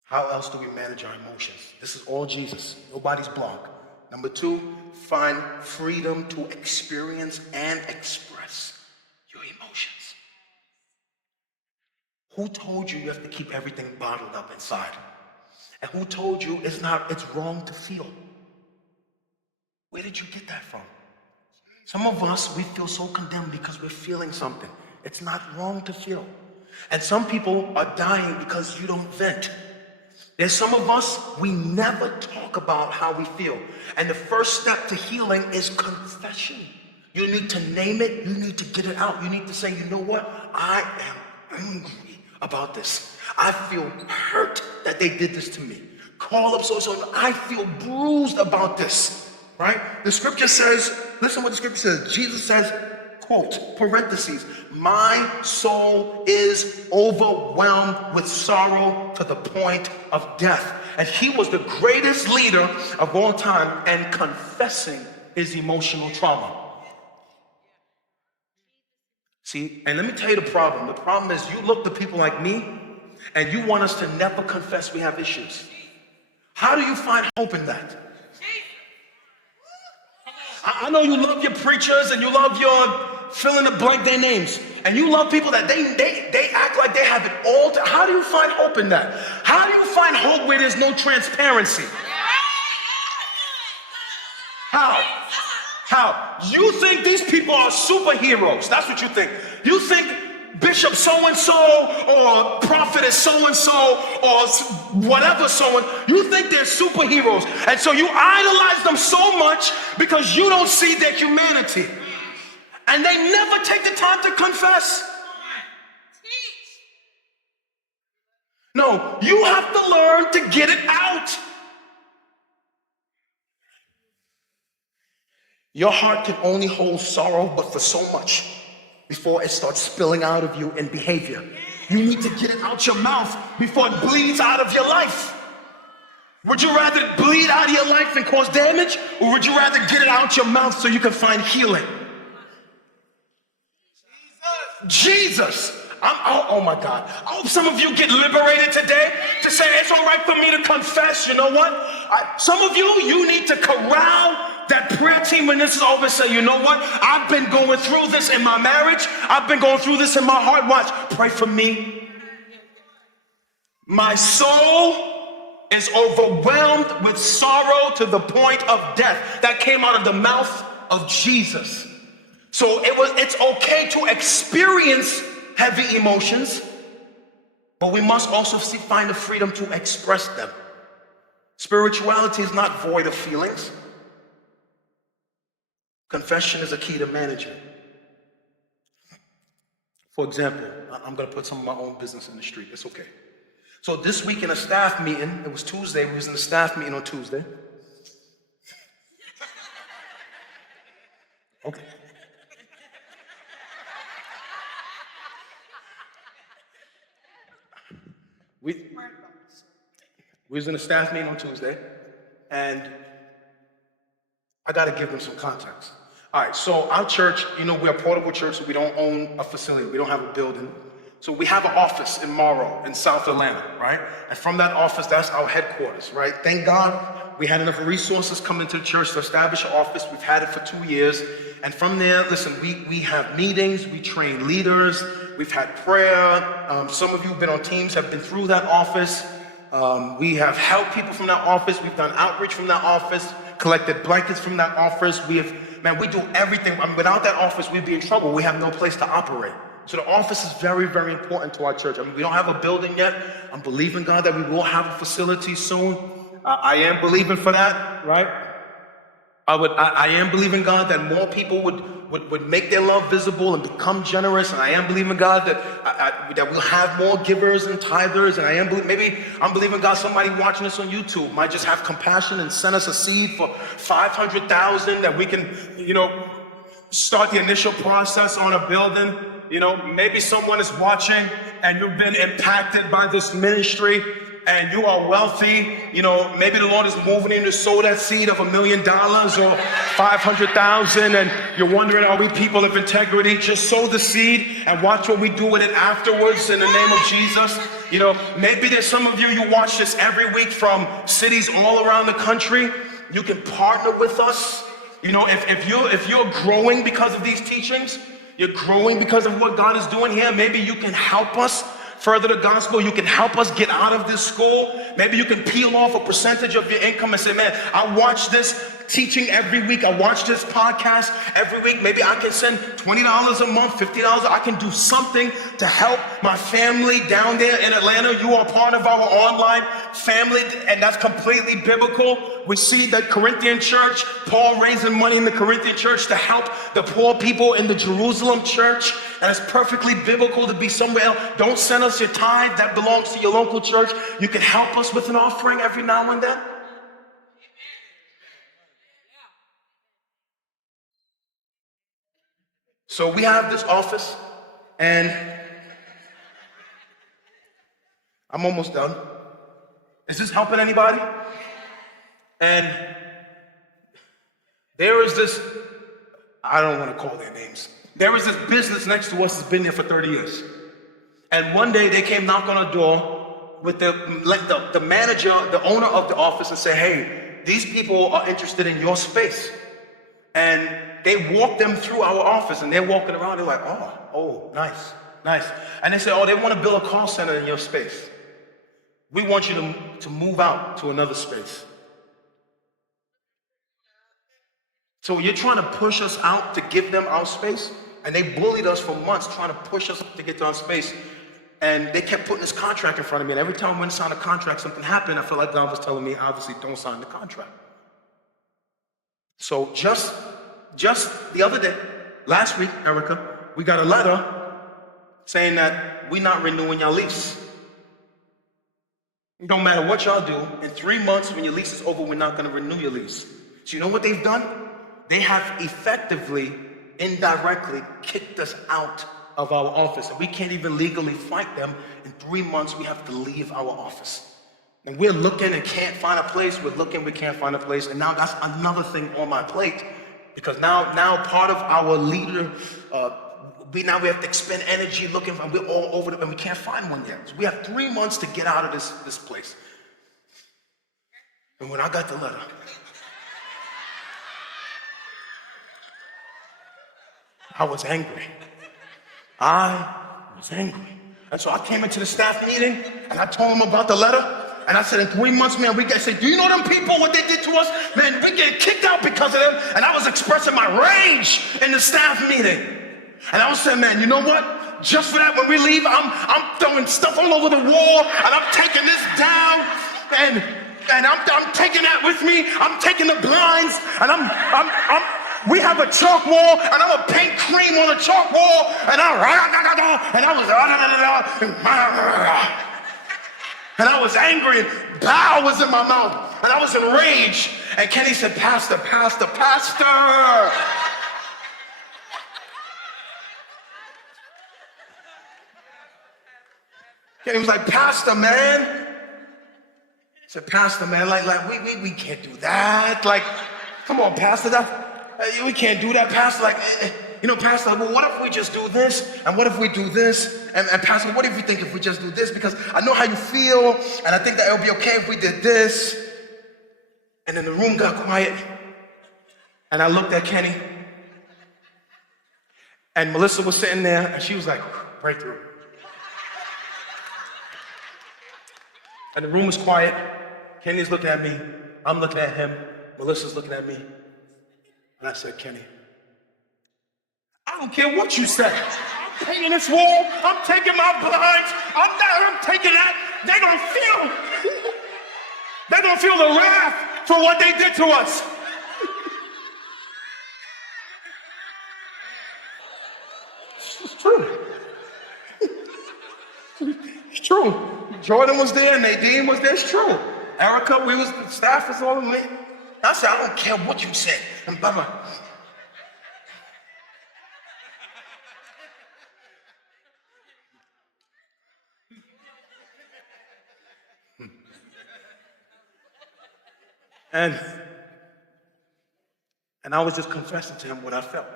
How else do we manage our emotions? This is all Jesus. Nobody's block. Number 2, find freedom to experience and express your emotions. Who told you you have to keep everything bottled up inside? And who told you it's wrong to feel? Where did you get that from? Some of us, we feel so condemned because we're feeling something. It's not wrong to feel. And some people are dying because you don't vent. There's some of us, we never talk about how we feel. And the first step to healing is confession. You need to name it. You need to get it out. You need to say, you know what? I am angry about this. I feel hurt that that they did this to me. Call up so I feel bruised about this, right? The scripture says, listen what the scripture says. Jesus says, quote, parentheses, my soul is overwhelmed with sorrow to the point of death. And he was the greatest leader of all time and confessing his emotional trauma. See, and let me tell you the problem. The problem is you look to people like me and you want us to never confess we have issues. How do you find hope in that? I know you love your preachers and you love your fill in the blank their names. And you love people that they act like they have it all. How do you find hope in that? How do you find hope where there's no transparency? How? You think these people are superheroes. That's what you think. You think Bishop so-and-so or prophetess so-and-so or whatever someone, you think they're superheroes. And so you idolize them so much because you don't see their humanity. And they never take the time to confess. No, you have to learn to get it out. Your heart can only hold sorrow, but for so much before it starts spilling out of you in behavior. You need to get it out your mouth before it bleeds out of your life. Would you rather it bleed out of your life and cause damage, or would you rather get it out your mouth so you can find healing? Jesus. Oh my God. I hope some of you get liberated today to say it's all right for me to confess. You know what? Some of you need to corral that prayer team when this is over. Say, you know what? I've been going through this in my marriage. I've been going through this in my heart. Watch. Pray for me. My soul is overwhelmed with sorrow to the point of death. That came out of the mouth of Jesus. So it's okay to experience heavy emotions, but we must also find the freedom to express them. Spirituality is not void of feelings. Confession is a key to management. For example, I'm going to put some of my own business in the street. It's okay. So this week in a staff meeting, it was Tuesday, we was in a staff meeting on Tuesday. Okay. We was in a staff meeting on Tuesday, and I got to give them some context. All right, so our church, we're a portable church, so we don't own a facility. We don't have a building. So we have an office in Morrow in South Atlanta, right? And from that office, that's our headquarters, right? Thank God we had enough resources coming into the church to establish an office. We've had it for 2 years. And from there, listen, we have meetings, we train leaders, we've had prayer. Some of you who've been on teams have been through that office. We have helped people from that office. We've done outreach from that office, collected blankets from that office. We do everything. Without that office, we'd be in trouble. We have no place to operate. So the office is very, very important to our church. We don't have a building yet. I'm believing God that we will have a facility soon. I am believing for that, right? I am believing God that more people would make their love visible and become generous. And I am believing God that we'll have more givers and tithers. And I'm believing God somebody watching this on YouTube might just have compassion and send us a seed for $500,000 that we can, start the initial process on a building. Maybe someone is watching and you've been impacted by this ministry and you are wealthy. Maybe the Lord is moving you to sow that seed of $1 million or $500,000 and you're wondering, are we people of integrity? Just sow the seed and watch what we do with it afterwards in the name of Jesus. Maybe there's some of you watch this every week from cities all around the country. You can partner with us. If you're growing because of these teachings, you're growing because of what God is doing here, maybe you can help us further the gospel. You can help us get out of this school. Maybe you can peel off a percentage of your income and say, man, I watch this teaching every week. I watch this podcast every week. Maybe I can send $20 a month, $50. I can do something to help my family down there in Atlanta. You are part of our online family, and that's completely biblical. We see that Corinthian church, Paul raising money in the Corinthian church to help the poor people in the Jerusalem church. and it's perfectly biblical to be somewhere else. Don't send us your tithe that belongs to your local church. You can help us with an offering every now and then. So we have this office, and I'm almost done. Is this helping anybody? And there is this, I don't want to call their names. There is this business next to us that's been there for 30 years. And one day they came knock on our door with the manager, the owner of the office, and say, hey, these people are interested in your space. And they walked them through our office, and they're walking around, they're like, oh, nice. And they say, oh, they want to build a call center in your space. We want you to move out to another space. So you're trying to push us out to give them our space? And they bullied us for months trying to push us to get to our space. And they kept putting this contract in front of me. And every time I went to sign a contract, something happened. I felt like God was telling me, obviously, don't sign the contract. So just the other day, last week, Erica, we got a letter saying that we're not renewing your lease. No matter what y'all do, in 3 months when your lease is over, we're not going to renew your lease. So you know what they've done? They have effectively, indirectly kicked us out of our office. And we can't even legally fight them. In 3 months, we have to leave our office. And we're looking and can't find a place. We're looking, we can't find a place. And now that's another thing on my plate. Because now part of our leader, we have to expend energy looking for, we're all over them and we can't find one yet. So we have 3 months to get out of this place. And when I got the letter, I was angry. And so I came into the staff meeting and I told them about the letter. And I said, in 3 months, man, I said, do you know them people, what they did to us? Man, we get kicked out because of them. And I was expressing my rage in the staff meeting. And I was saying, man, you know what? Just for that, when we leave, I'm throwing stuff all over the wall, and I'm taking this down, and I'm taking that with me. I'm taking the blinds, and we have a chalk wall, and I'm gonna paint cream on the chalk wall, and I was angry, and bow was in my mouth, and I was enraged. And Kenny said, Pastor. Kenny was like, Pastor, man. I said, Pastor, man, like we can't do that. Like, come on, Pastor, we can't do that, Pastor. Like, Pastor, well, what if we just do this? And what if we do this? And Pastor, what if you think if we just do this? Because I know how you feel, and I think that it would be okay if we did this. And then the room got quiet, and I looked at Kenny, and Melissa was sitting there, and she was like, breakthrough. And the room was quiet. Kenny's looking at me. I'm looking at him. Melissa's looking at me. And I said, Kenny, I don't care what you say. I'm painting this wall. I'm taking my blinds. I'm taking that. They're gonna feel the wrath for what they did to us. It's true. It's true. Jordan was there, Nadine was there. It's true. Erica, the staff was all in me. I said, I don't care what you say. And blah, blah. And I was just confessing to him what I felt.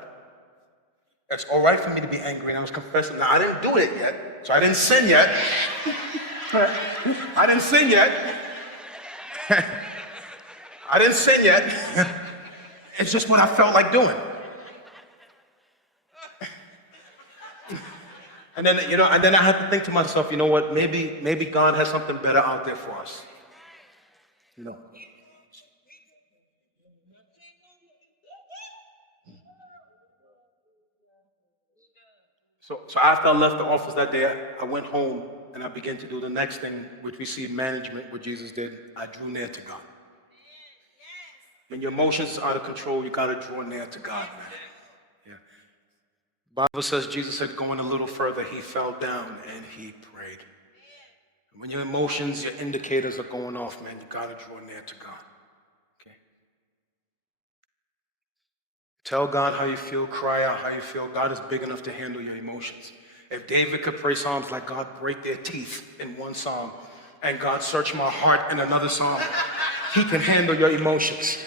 It's all right for me to be angry, and I was confessing. Now, I didn't do it yet, so I didn't sin yet. I didn't sin yet. It's just what I felt like doing. And then, I had to think to myself, you know what? Maybe God has something better out there for us. So after I left the office that day, I went home and I began to do the next thing, which we see in management, what Jesus did. I drew near to God. When your emotions are out of control, you gotta draw near to God, man. Yeah. The Bible says Jesus said, going a little further, he fell down and he prayed. And when your emotions, your indicators are going off, man, you got to draw near to God. Okay? Tell God how you feel, cry out how you feel. God is big enough to handle your emotions. If David could pray psalms like God break their teeth in one psalm and God search my heart in another psalm, he can handle your emotions.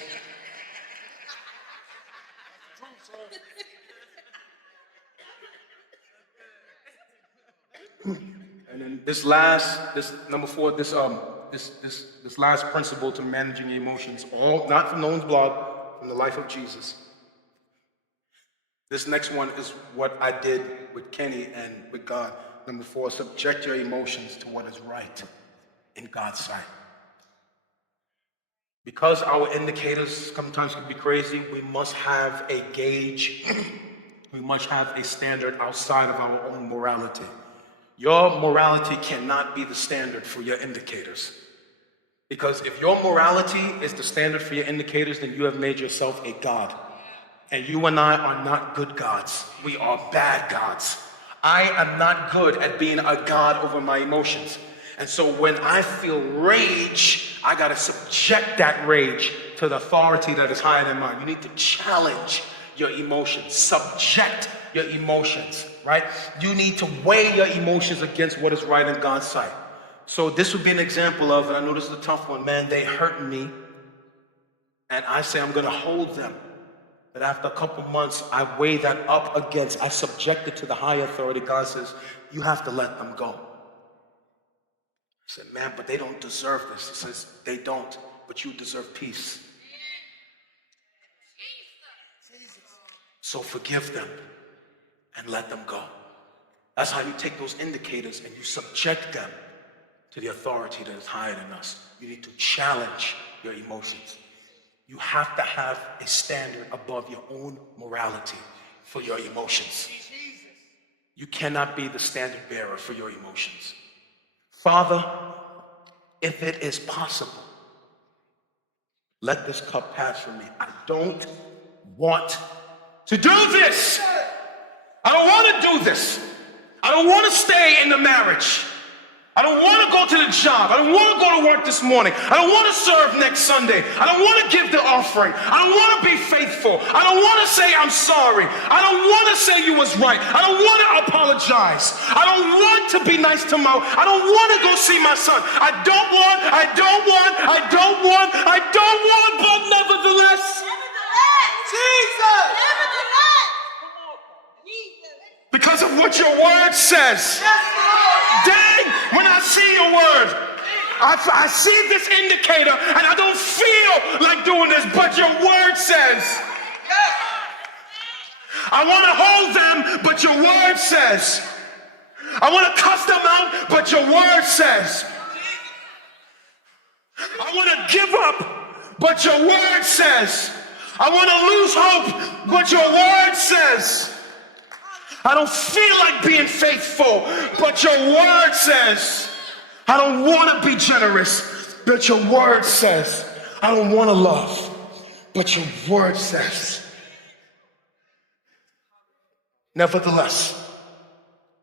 And then this number 4, this last principle to managing your emotions, all not from no one's blog, from the life of Jesus. This next one is what I did with Kenny and with God. Number 4, subject your emotions to what is right in God's sight. Because our indicators sometimes can be crazy, we must have a gauge, we must have a standard outside of our own morality. Your morality cannot be the standard for your indicators. Because if your morality is the standard for your indicators, then you have made yourself a God. And you and I are not good gods. We are bad gods. I am not good at being a God over my emotions. And so when I feel rage, I got to subject that rage to the authority that is higher than mine. You need to challenge your emotions, subject your emotions, right? You need to weigh your emotions against what is right in God's sight. So this would be an example of, and I know this is a tough one, man, they hurt me, and I say I'm going to hold them. But after a couple months, I weigh that up against, I subject it to the higher authority. God says, you have to let them go. I said, man, but they don't deserve this. He says, they don't, but you deserve peace. So forgive them and let them go. That's how you take those indicators and you subject them to the authority that is higher than us. You need to challenge your emotions. You have to have a standard above your own morality for your emotions. You cannot be the standard bearer for your emotions. Father, if it is possible, let this cup pass from me. I don't want to do this. I don't want to do this. I don't want to stay in the marriage. I don't want to go to the job. I don't want to go to work this morning. I don't want to serve next Sunday. I don't want to give the offering. I don't want to be faithful. I don't want to say I'm sorry. I don't want to say you was right. I don't want to apologize. I don't want to be nice to I don't want to go see my son. I don't want, but nevertheless. Jesus! Because of what your word says. Dang, when I see your word, I see this indicator and I don't feel like doing this, but your word says. I want to hold them, but your word says. I want to cuss them out, but your word says. I want to give up, but your word says. I want to lose hope, but your word says. I don't feel like being faithful, but your word says. I don't want to be generous, but your word says. I don't want to love, but your word says. Nevertheless,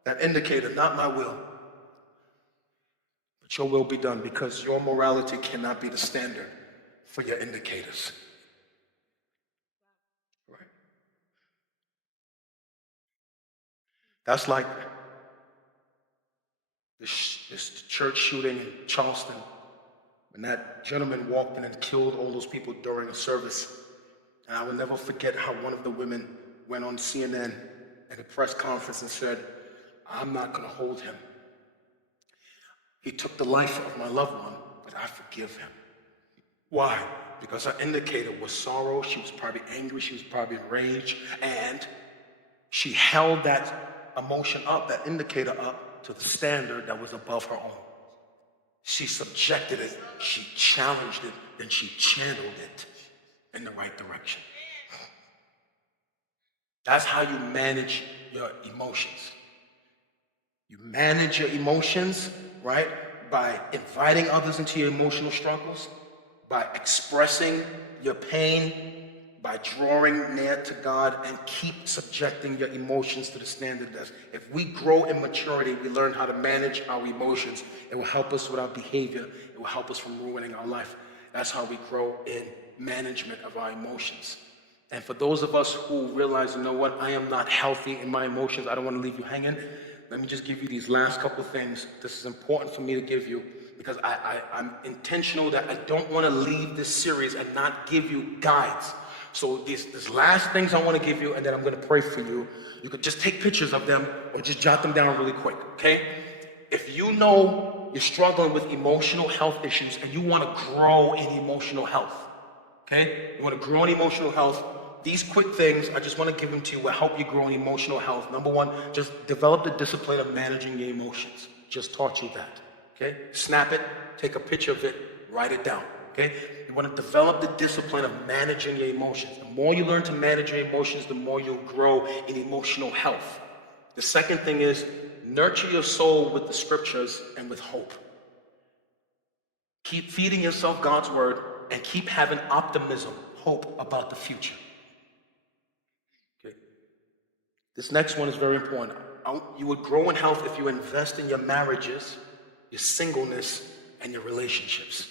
that indicator, not my will, but your will be done, because your morality cannot be the standard for your indicators. Right? That's like this church shooting in Charleston, when that gentleman walked in and killed all those people during a service. And I will never forget how one of the women went on CNN at a press conference and said, I'm not going to hold him. He took the life of my loved one, but I forgive him. Why? Because her indicator was sorrow. She was probably angry. She was probably enraged. And she held that emotion up, that indicator up, to the standard that was above her own. She subjected it, she challenged it, and she channeled it in the right direction. That's how you manage your emotions. You manage your emotions, right, by inviting others into your emotional struggles, by expressing your pain, by drawing near to God and keep subjecting your emotions to the standard. If we grow in maturity, we learn how to manage our emotions. It will help us with our behavior. It will help us from ruining our life. That's how we grow in management of our emotions. And for those of us who realize, you know what, I am not healthy in my emotions, I don't want to leave you hanging, let me just give you these last couple things. This is important for me to give you because I'm intentional that I don't want to leave this series and not give you guides. So these last things I want to give you, and then I'm going to pray for you. You could just take pictures of them or just jot them down really quick, okay? If you know you're struggling with emotional health issues and you want to grow in emotional health, okay? You want to grow in emotional health, these quick things, I just want to give them to you, will help you grow in emotional health. Number one, just develop the discipline of managing your emotions. Just taught you that, okay? Snap it, take a picture of it, write it down, okay? You want to develop the discipline of managing your emotions. The more you learn to manage your emotions, the more you'll grow in emotional health. The second thing is nurture your soul with the scriptures and with hope. Keep feeding yourself God's word and keep having optimism, hope about the future. Okay. This next one is very important. You would grow in health if you invest in your marriages, your singleness, and your relationships.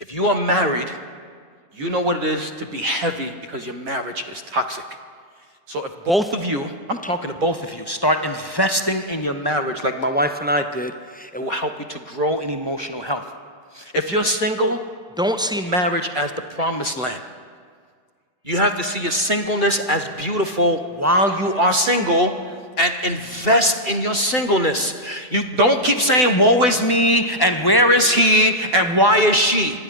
If you are married, you know what it is to be heavy because your marriage is toxic. So if both of you, I'm talking to both of you, start investing in your marriage like my wife and I did, it will help you to grow in emotional health. If you're single, don't see marriage as the promised land. You have to see your singleness as beautiful while you are single and invest in your singleness. You don't keep saying, woe is me, and where is he, and why is she?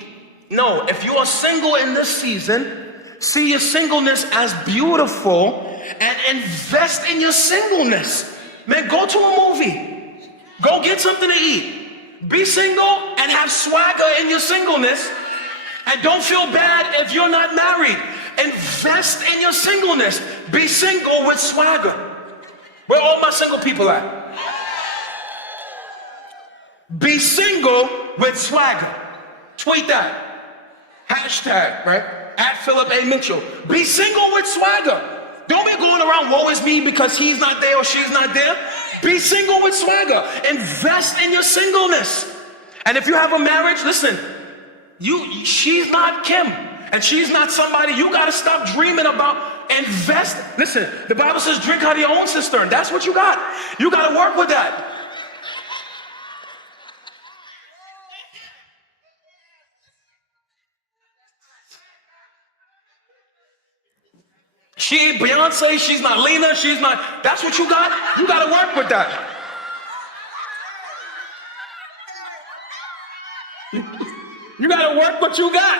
No, if you are single in this season, see your singleness as beautiful and invest in your singleness. Man, go to a movie. Go get something to eat. Be single and have swagger in your singleness. And don't feel bad if you're not married. Invest in your singleness. Be single with swagger. Where all my single people at? Be single with swagger. Tweet that. Hashtag, right? At Philip A. Mitchell. Be single with swagger. Don't be going around, woe is me because he's not there or she's not there. Be single with swagger. Invest in your singleness. And if you have a marriage, listen, she's not Kim and she's not somebody you got to stop dreaming about. Invest. Listen, the Bible says drink out of your own cistern. That's what you got. You got to work with that. She ain't Beyonce, she's not Lena, she's not, that's what you got? You got to work with that. You got to work what you got.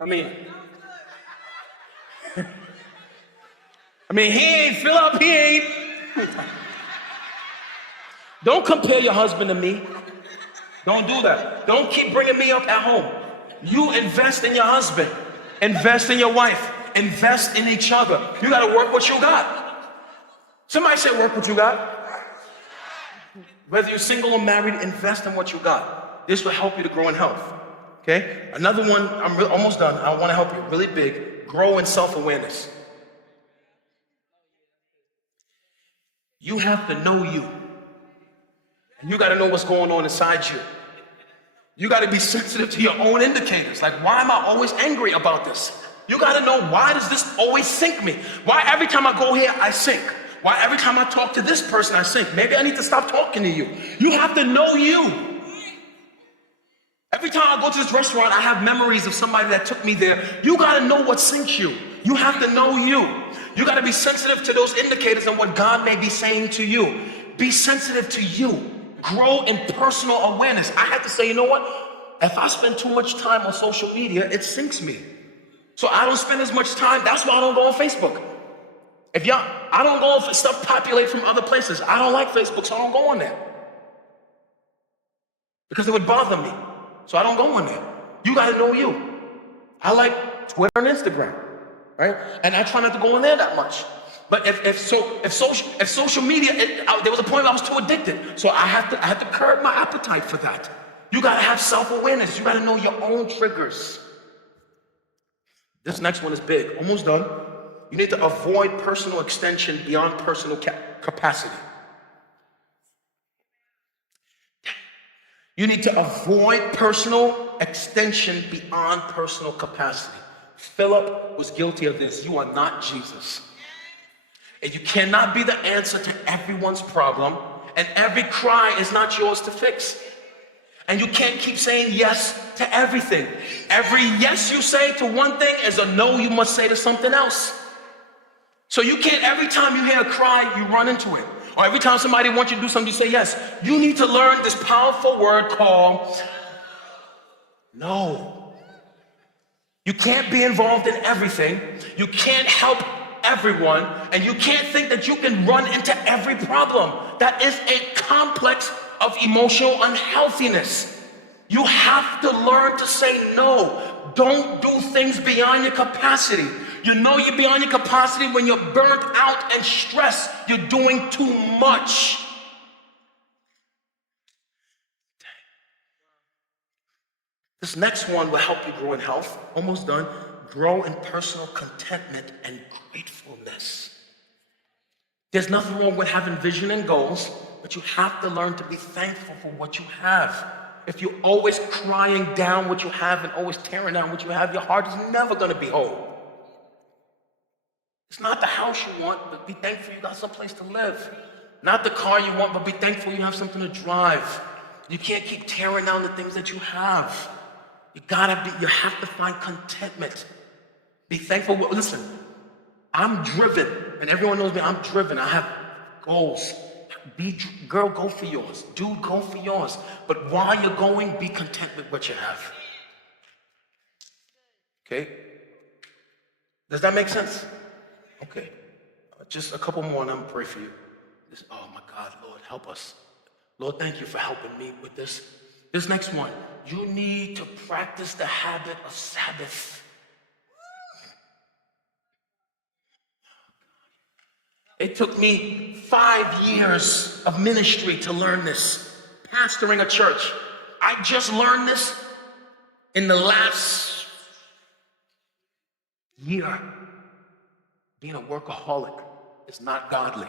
I mean, he ain't Philip, he ain't. Don't compare your husband to me. Don't do that. Don't keep bringing me up at home. You invest in your husband. Invest in your wife. Invest in each other. You got to work what you got. Somebody said work what you got. Whether you're single or married, invest in what you got. This will help you to grow in health. Okay? Another one, I'm almost done. I want to help you really big. Grow in self-awareness. You have to know you. And you got to know what's going on inside you. You got to be sensitive to your own indicators. Like, why am I always angry about this? You got to know, why does this always sink me? Why every time I go here, I sink? Why every time I talk to this person, I sink? Maybe I need to stop talking to you. You have to know you. Every time I go to this restaurant, I have memories of somebody that took me there. You got to know what sinks you. You have to know you. You got to be sensitive to those indicators and what God may be saying to you. Be sensitive to you. Grow in personal awareness. I had to say, you know what? If I spend too much time on social media, it sinks me. So I don't spend as much time. That's why I don't go on Facebook. I don't go on stuff populate from other places. I don't like Facebook, so I don't go on there. Because it would bother me. So I don't go on there. You got to know you. I like Twitter and Instagram, right? And I try not to go on there that much. But if social media, there was a point where I was too addicted. So I had to curb my appetite for that. You got to have self-awareness. You got to know your own triggers. This next one is big. Almost done. You need to avoid personal extension beyond personal capacity. You need to avoid personal extension beyond personal capacity. Philip was guilty of this. You are not Jesus. And you cannot be the answer to everyone's problem, and every cry is not yours to fix. And you can't keep saying yes to everything. Every yes you say to one thing is a no you must say to something else. So you can't, every time you hear a cry, you run into it. Or every time somebody wants you to do something, you say yes. You need to learn this powerful word called no. You can't be involved in everything. You can't help everyone. And you can't think that you can run into every problem. That is a complex of emotional unhealthiness. You have to learn to say no. Don't do things beyond your capacity. You know you're beyond your capacity when you're burnt out and stressed. You're doing too much. This next one will help you grow in health. Almost done. Grow in personal contentment and gratefulness. There's nothing wrong with having vision and goals, but you have to learn to be thankful for what you have. If you're always crying down what you have and always tearing down what you have, your heart is never going to be whole. It's not the house you want, but be thankful you got someplace to live. Not the car you want, but be thankful you have something to drive. You can't keep tearing down the things that you have. You have to find contentment. Be thankful. Listen, I'm driven, and everyone knows me, I'm driven. I have goals. Girl, go for yours. Dude, go for yours. But while you're going, be content with what you have. Okay? Does that make sense? Okay. Just a couple more and I'm going to pray for you. Oh my God, Lord, help us. Lord, thank you for helping me with this. This next one, you need to practice the habit of Sabbath. It took me 5 years of ministry to learn this, pastoring a church. I just learned this in the last year. Being a workaholic is not godly.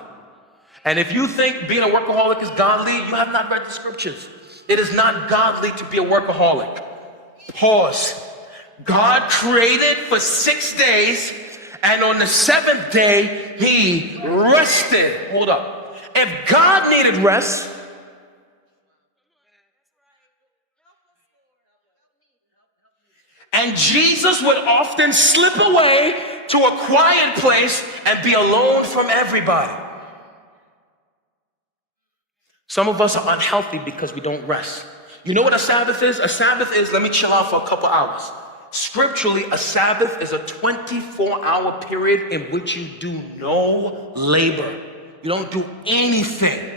And if you think being a workaholic is godly, you have not read the scriptures. It is not godly to be a workaholic. Pause. God created for 6 days, and on the 7th day, he rested. Hold up. If God needed rest, and Jesus would often slip away to a quiet place and be alone from everybody. Some of us are unhealthy because we don't rest. You know what a Sabbath is? A Sabbath is, let me chill out for a couple hours. Scripturally, a Sabbath is a 24-hour period in which you do no labor. You don't do anything.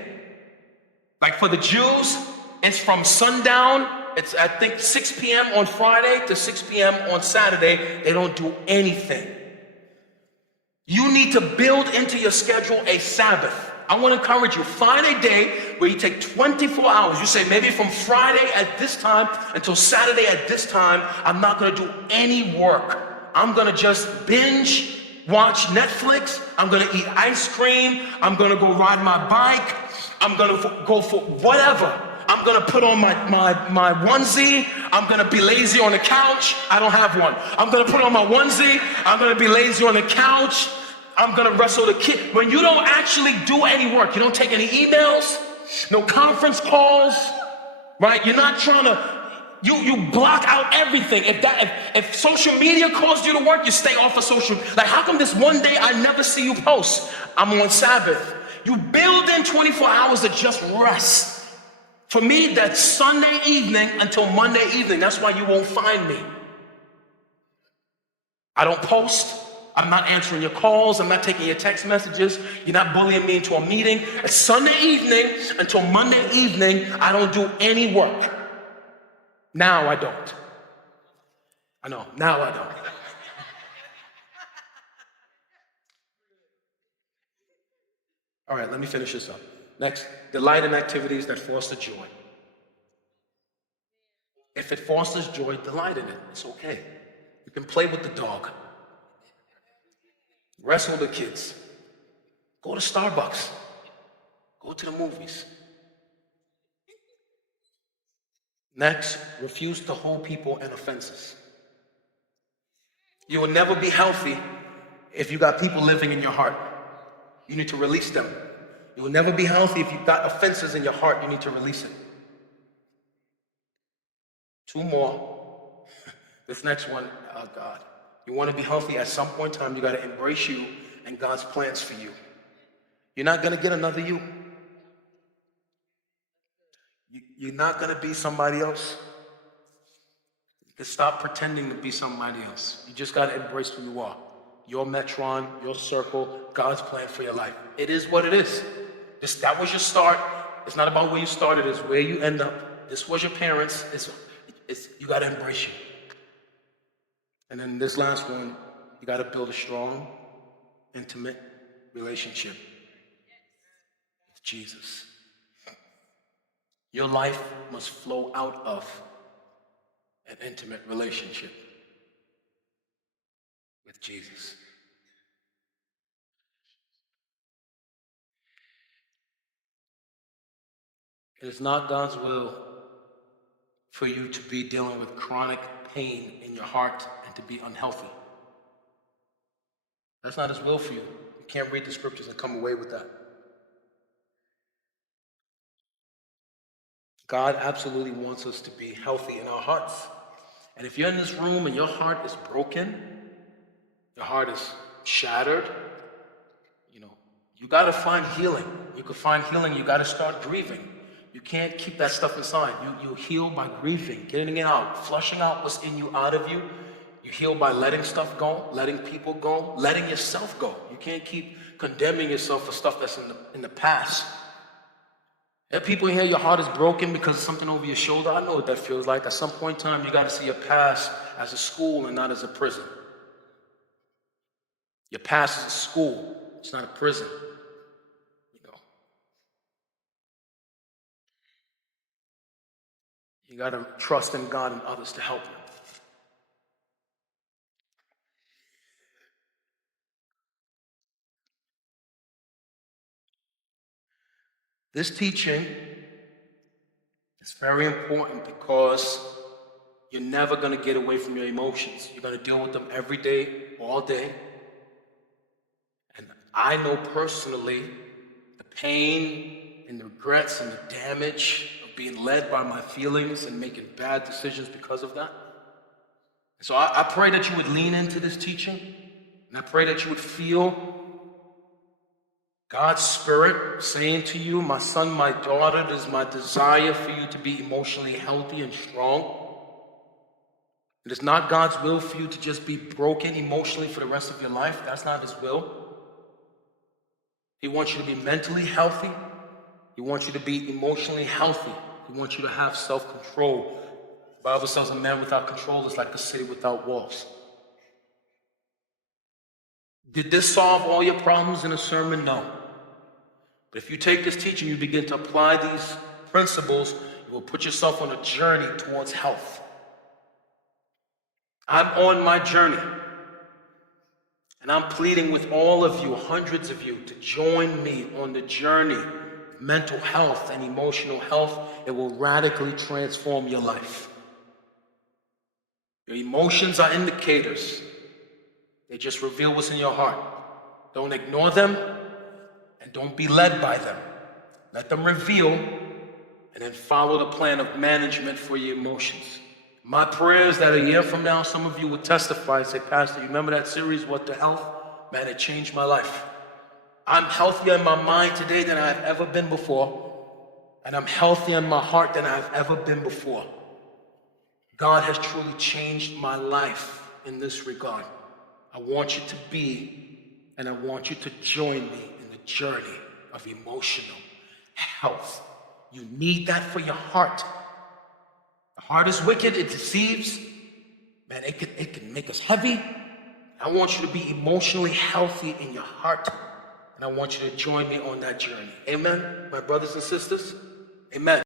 Like for the Jews, it's from sundown, it's I think 6 p.m. on Friday to 6 p.m. on Saturday. They don't do anything. You need to build into your schedule a Sabbath. I want to encourage you, find a day where you take 24 hours. You say, maybe from Friday at this time until Saturday at this time, I'm not going to do any work. I'm going to just binge, watch Netflix. I'm going to eat ice cream. I'm going to go ride my bike. I'm going to go for whatever. I'm going to put on my onesie. I'm going to be lazy on the couch. I don't have one. I'm going to put on my onesie. I'm going to be lazy on the couch. I'm going to wrestle the kid. When you don't actually do any work, you don't take any emails, no conference calls, right? You're not trying to, you block out everything. If social media calls you to work, you stay off of social. Like, how come this one day I never see you post? I'm on Sabbath. You build in 24 hours of just rest. For me, that's Sunday evening until Monday evening. That's why you won't find me. I don't post. I'm not answering your calls. I'm not taking your text messages. You're not bullying me into a meeting. It's Sunday evening until Monday evening. I don't do any work. Now I don't. I know. Now I don't. All right, let me finish this up. Next, delight in activities that foster joy. If it fosters joy, delight in it. It's okay. You can play with the dog. Wrestle the kids. Go to Starbucks. Go to the movies. Next, refuse to hold people in offenses. You will never be healthy if you got people living in your heart. You need to release them. You will never be healthy if you've got offenses in your heart. You need to release it. 2 more. This next one, oh God. You want to be healthy, at some point in time, you got to embrace you and God's plans for you. You're not going to get another you. You're not going to be somebody else. Just stop pretending to be somebody else. You just got to embrace who you are. Your metron, your circle, God's plan for your life. It is what it is. That was your start. It's not about where you started, it's where you end up. This was your parents. You got to embrace you. And then this last one, you got to build a strong, intimate relationship with Jesus. Your life must flow out of an intimate relationship with Jesus. It is not God's will for you to be dealing with chronic pain in your heart and to be unhealthy. That's not His will for you. You can't read the scriptures and come away with that. God absolutely wants us to be healthy in our hearts. And if you're in this room and your heart is broken, your heart is shattered, you got to find healing. You can find healing, you got to start grieving. You can't keep that stuff inside. You heal by grieving, getting it out, flushing out what's in you out of you. You heal by letting stuff go, letting people go, letting yourself go. You can't keep condemning yourself for stuff that's in the past. There are people in here, your heart is broken because of something over your shoulder. I know what that feels like. At some point in time, you got to see your past as a school and not as a prison. Your past is a school. It's not a prison. You got to trust in God and others to help you. This teaching is very important because you're never going to get away from your emotions. You're going to deal with them every day, all day. And I know personally the pain and the regrets and the damage of being led by my feelings and making bad decisions because of that. So I pray that you would lean into this teaching, and I pray that you would feel God's Spirit saying to you, my son, my daughter, it is my desire for you to be emotionally healthy and strong. It is not God's will for you to just be broken emotionally for the rest of your life. That's not His will. He wants you to be mentally healthy. He wants you to be emotionally healthy. He wants you to have self-control. The Bible says a man without control is like a city without walls. Did this solve all your problems in a sermon? No. But if you take this teaching, you begin to apply these principles, you will put yourself on a journey towards health. I'm on my journey. And I'm pleading with all of you, hundreds of you, to join me on the journey of mental health and emotional health. It will radically transform your life. Your emotions are indicators. They just reveal what's in your heart. Don't ignore them and don't be led by them. Let them reveal and then follow the plan of management for your emotions. My prayer is that a year from now, some of you will testify and say, Pastor, you remember that series, What the Health? Man, it changed my life. I'm healthier in my mind today than I've ever been before. And I'm healthier in my heart than I've ever been before. God has truly changed my life in this regard. I want you to be, and I want you to join me in the journey of emotional health. You need that for your heart. The heart is wicked, it deceives. Man, it can make us heavy. I want you to be emotionally healthy in your heart. And I want you to join me on that journey. Amen, my brothers and sisters? Amen.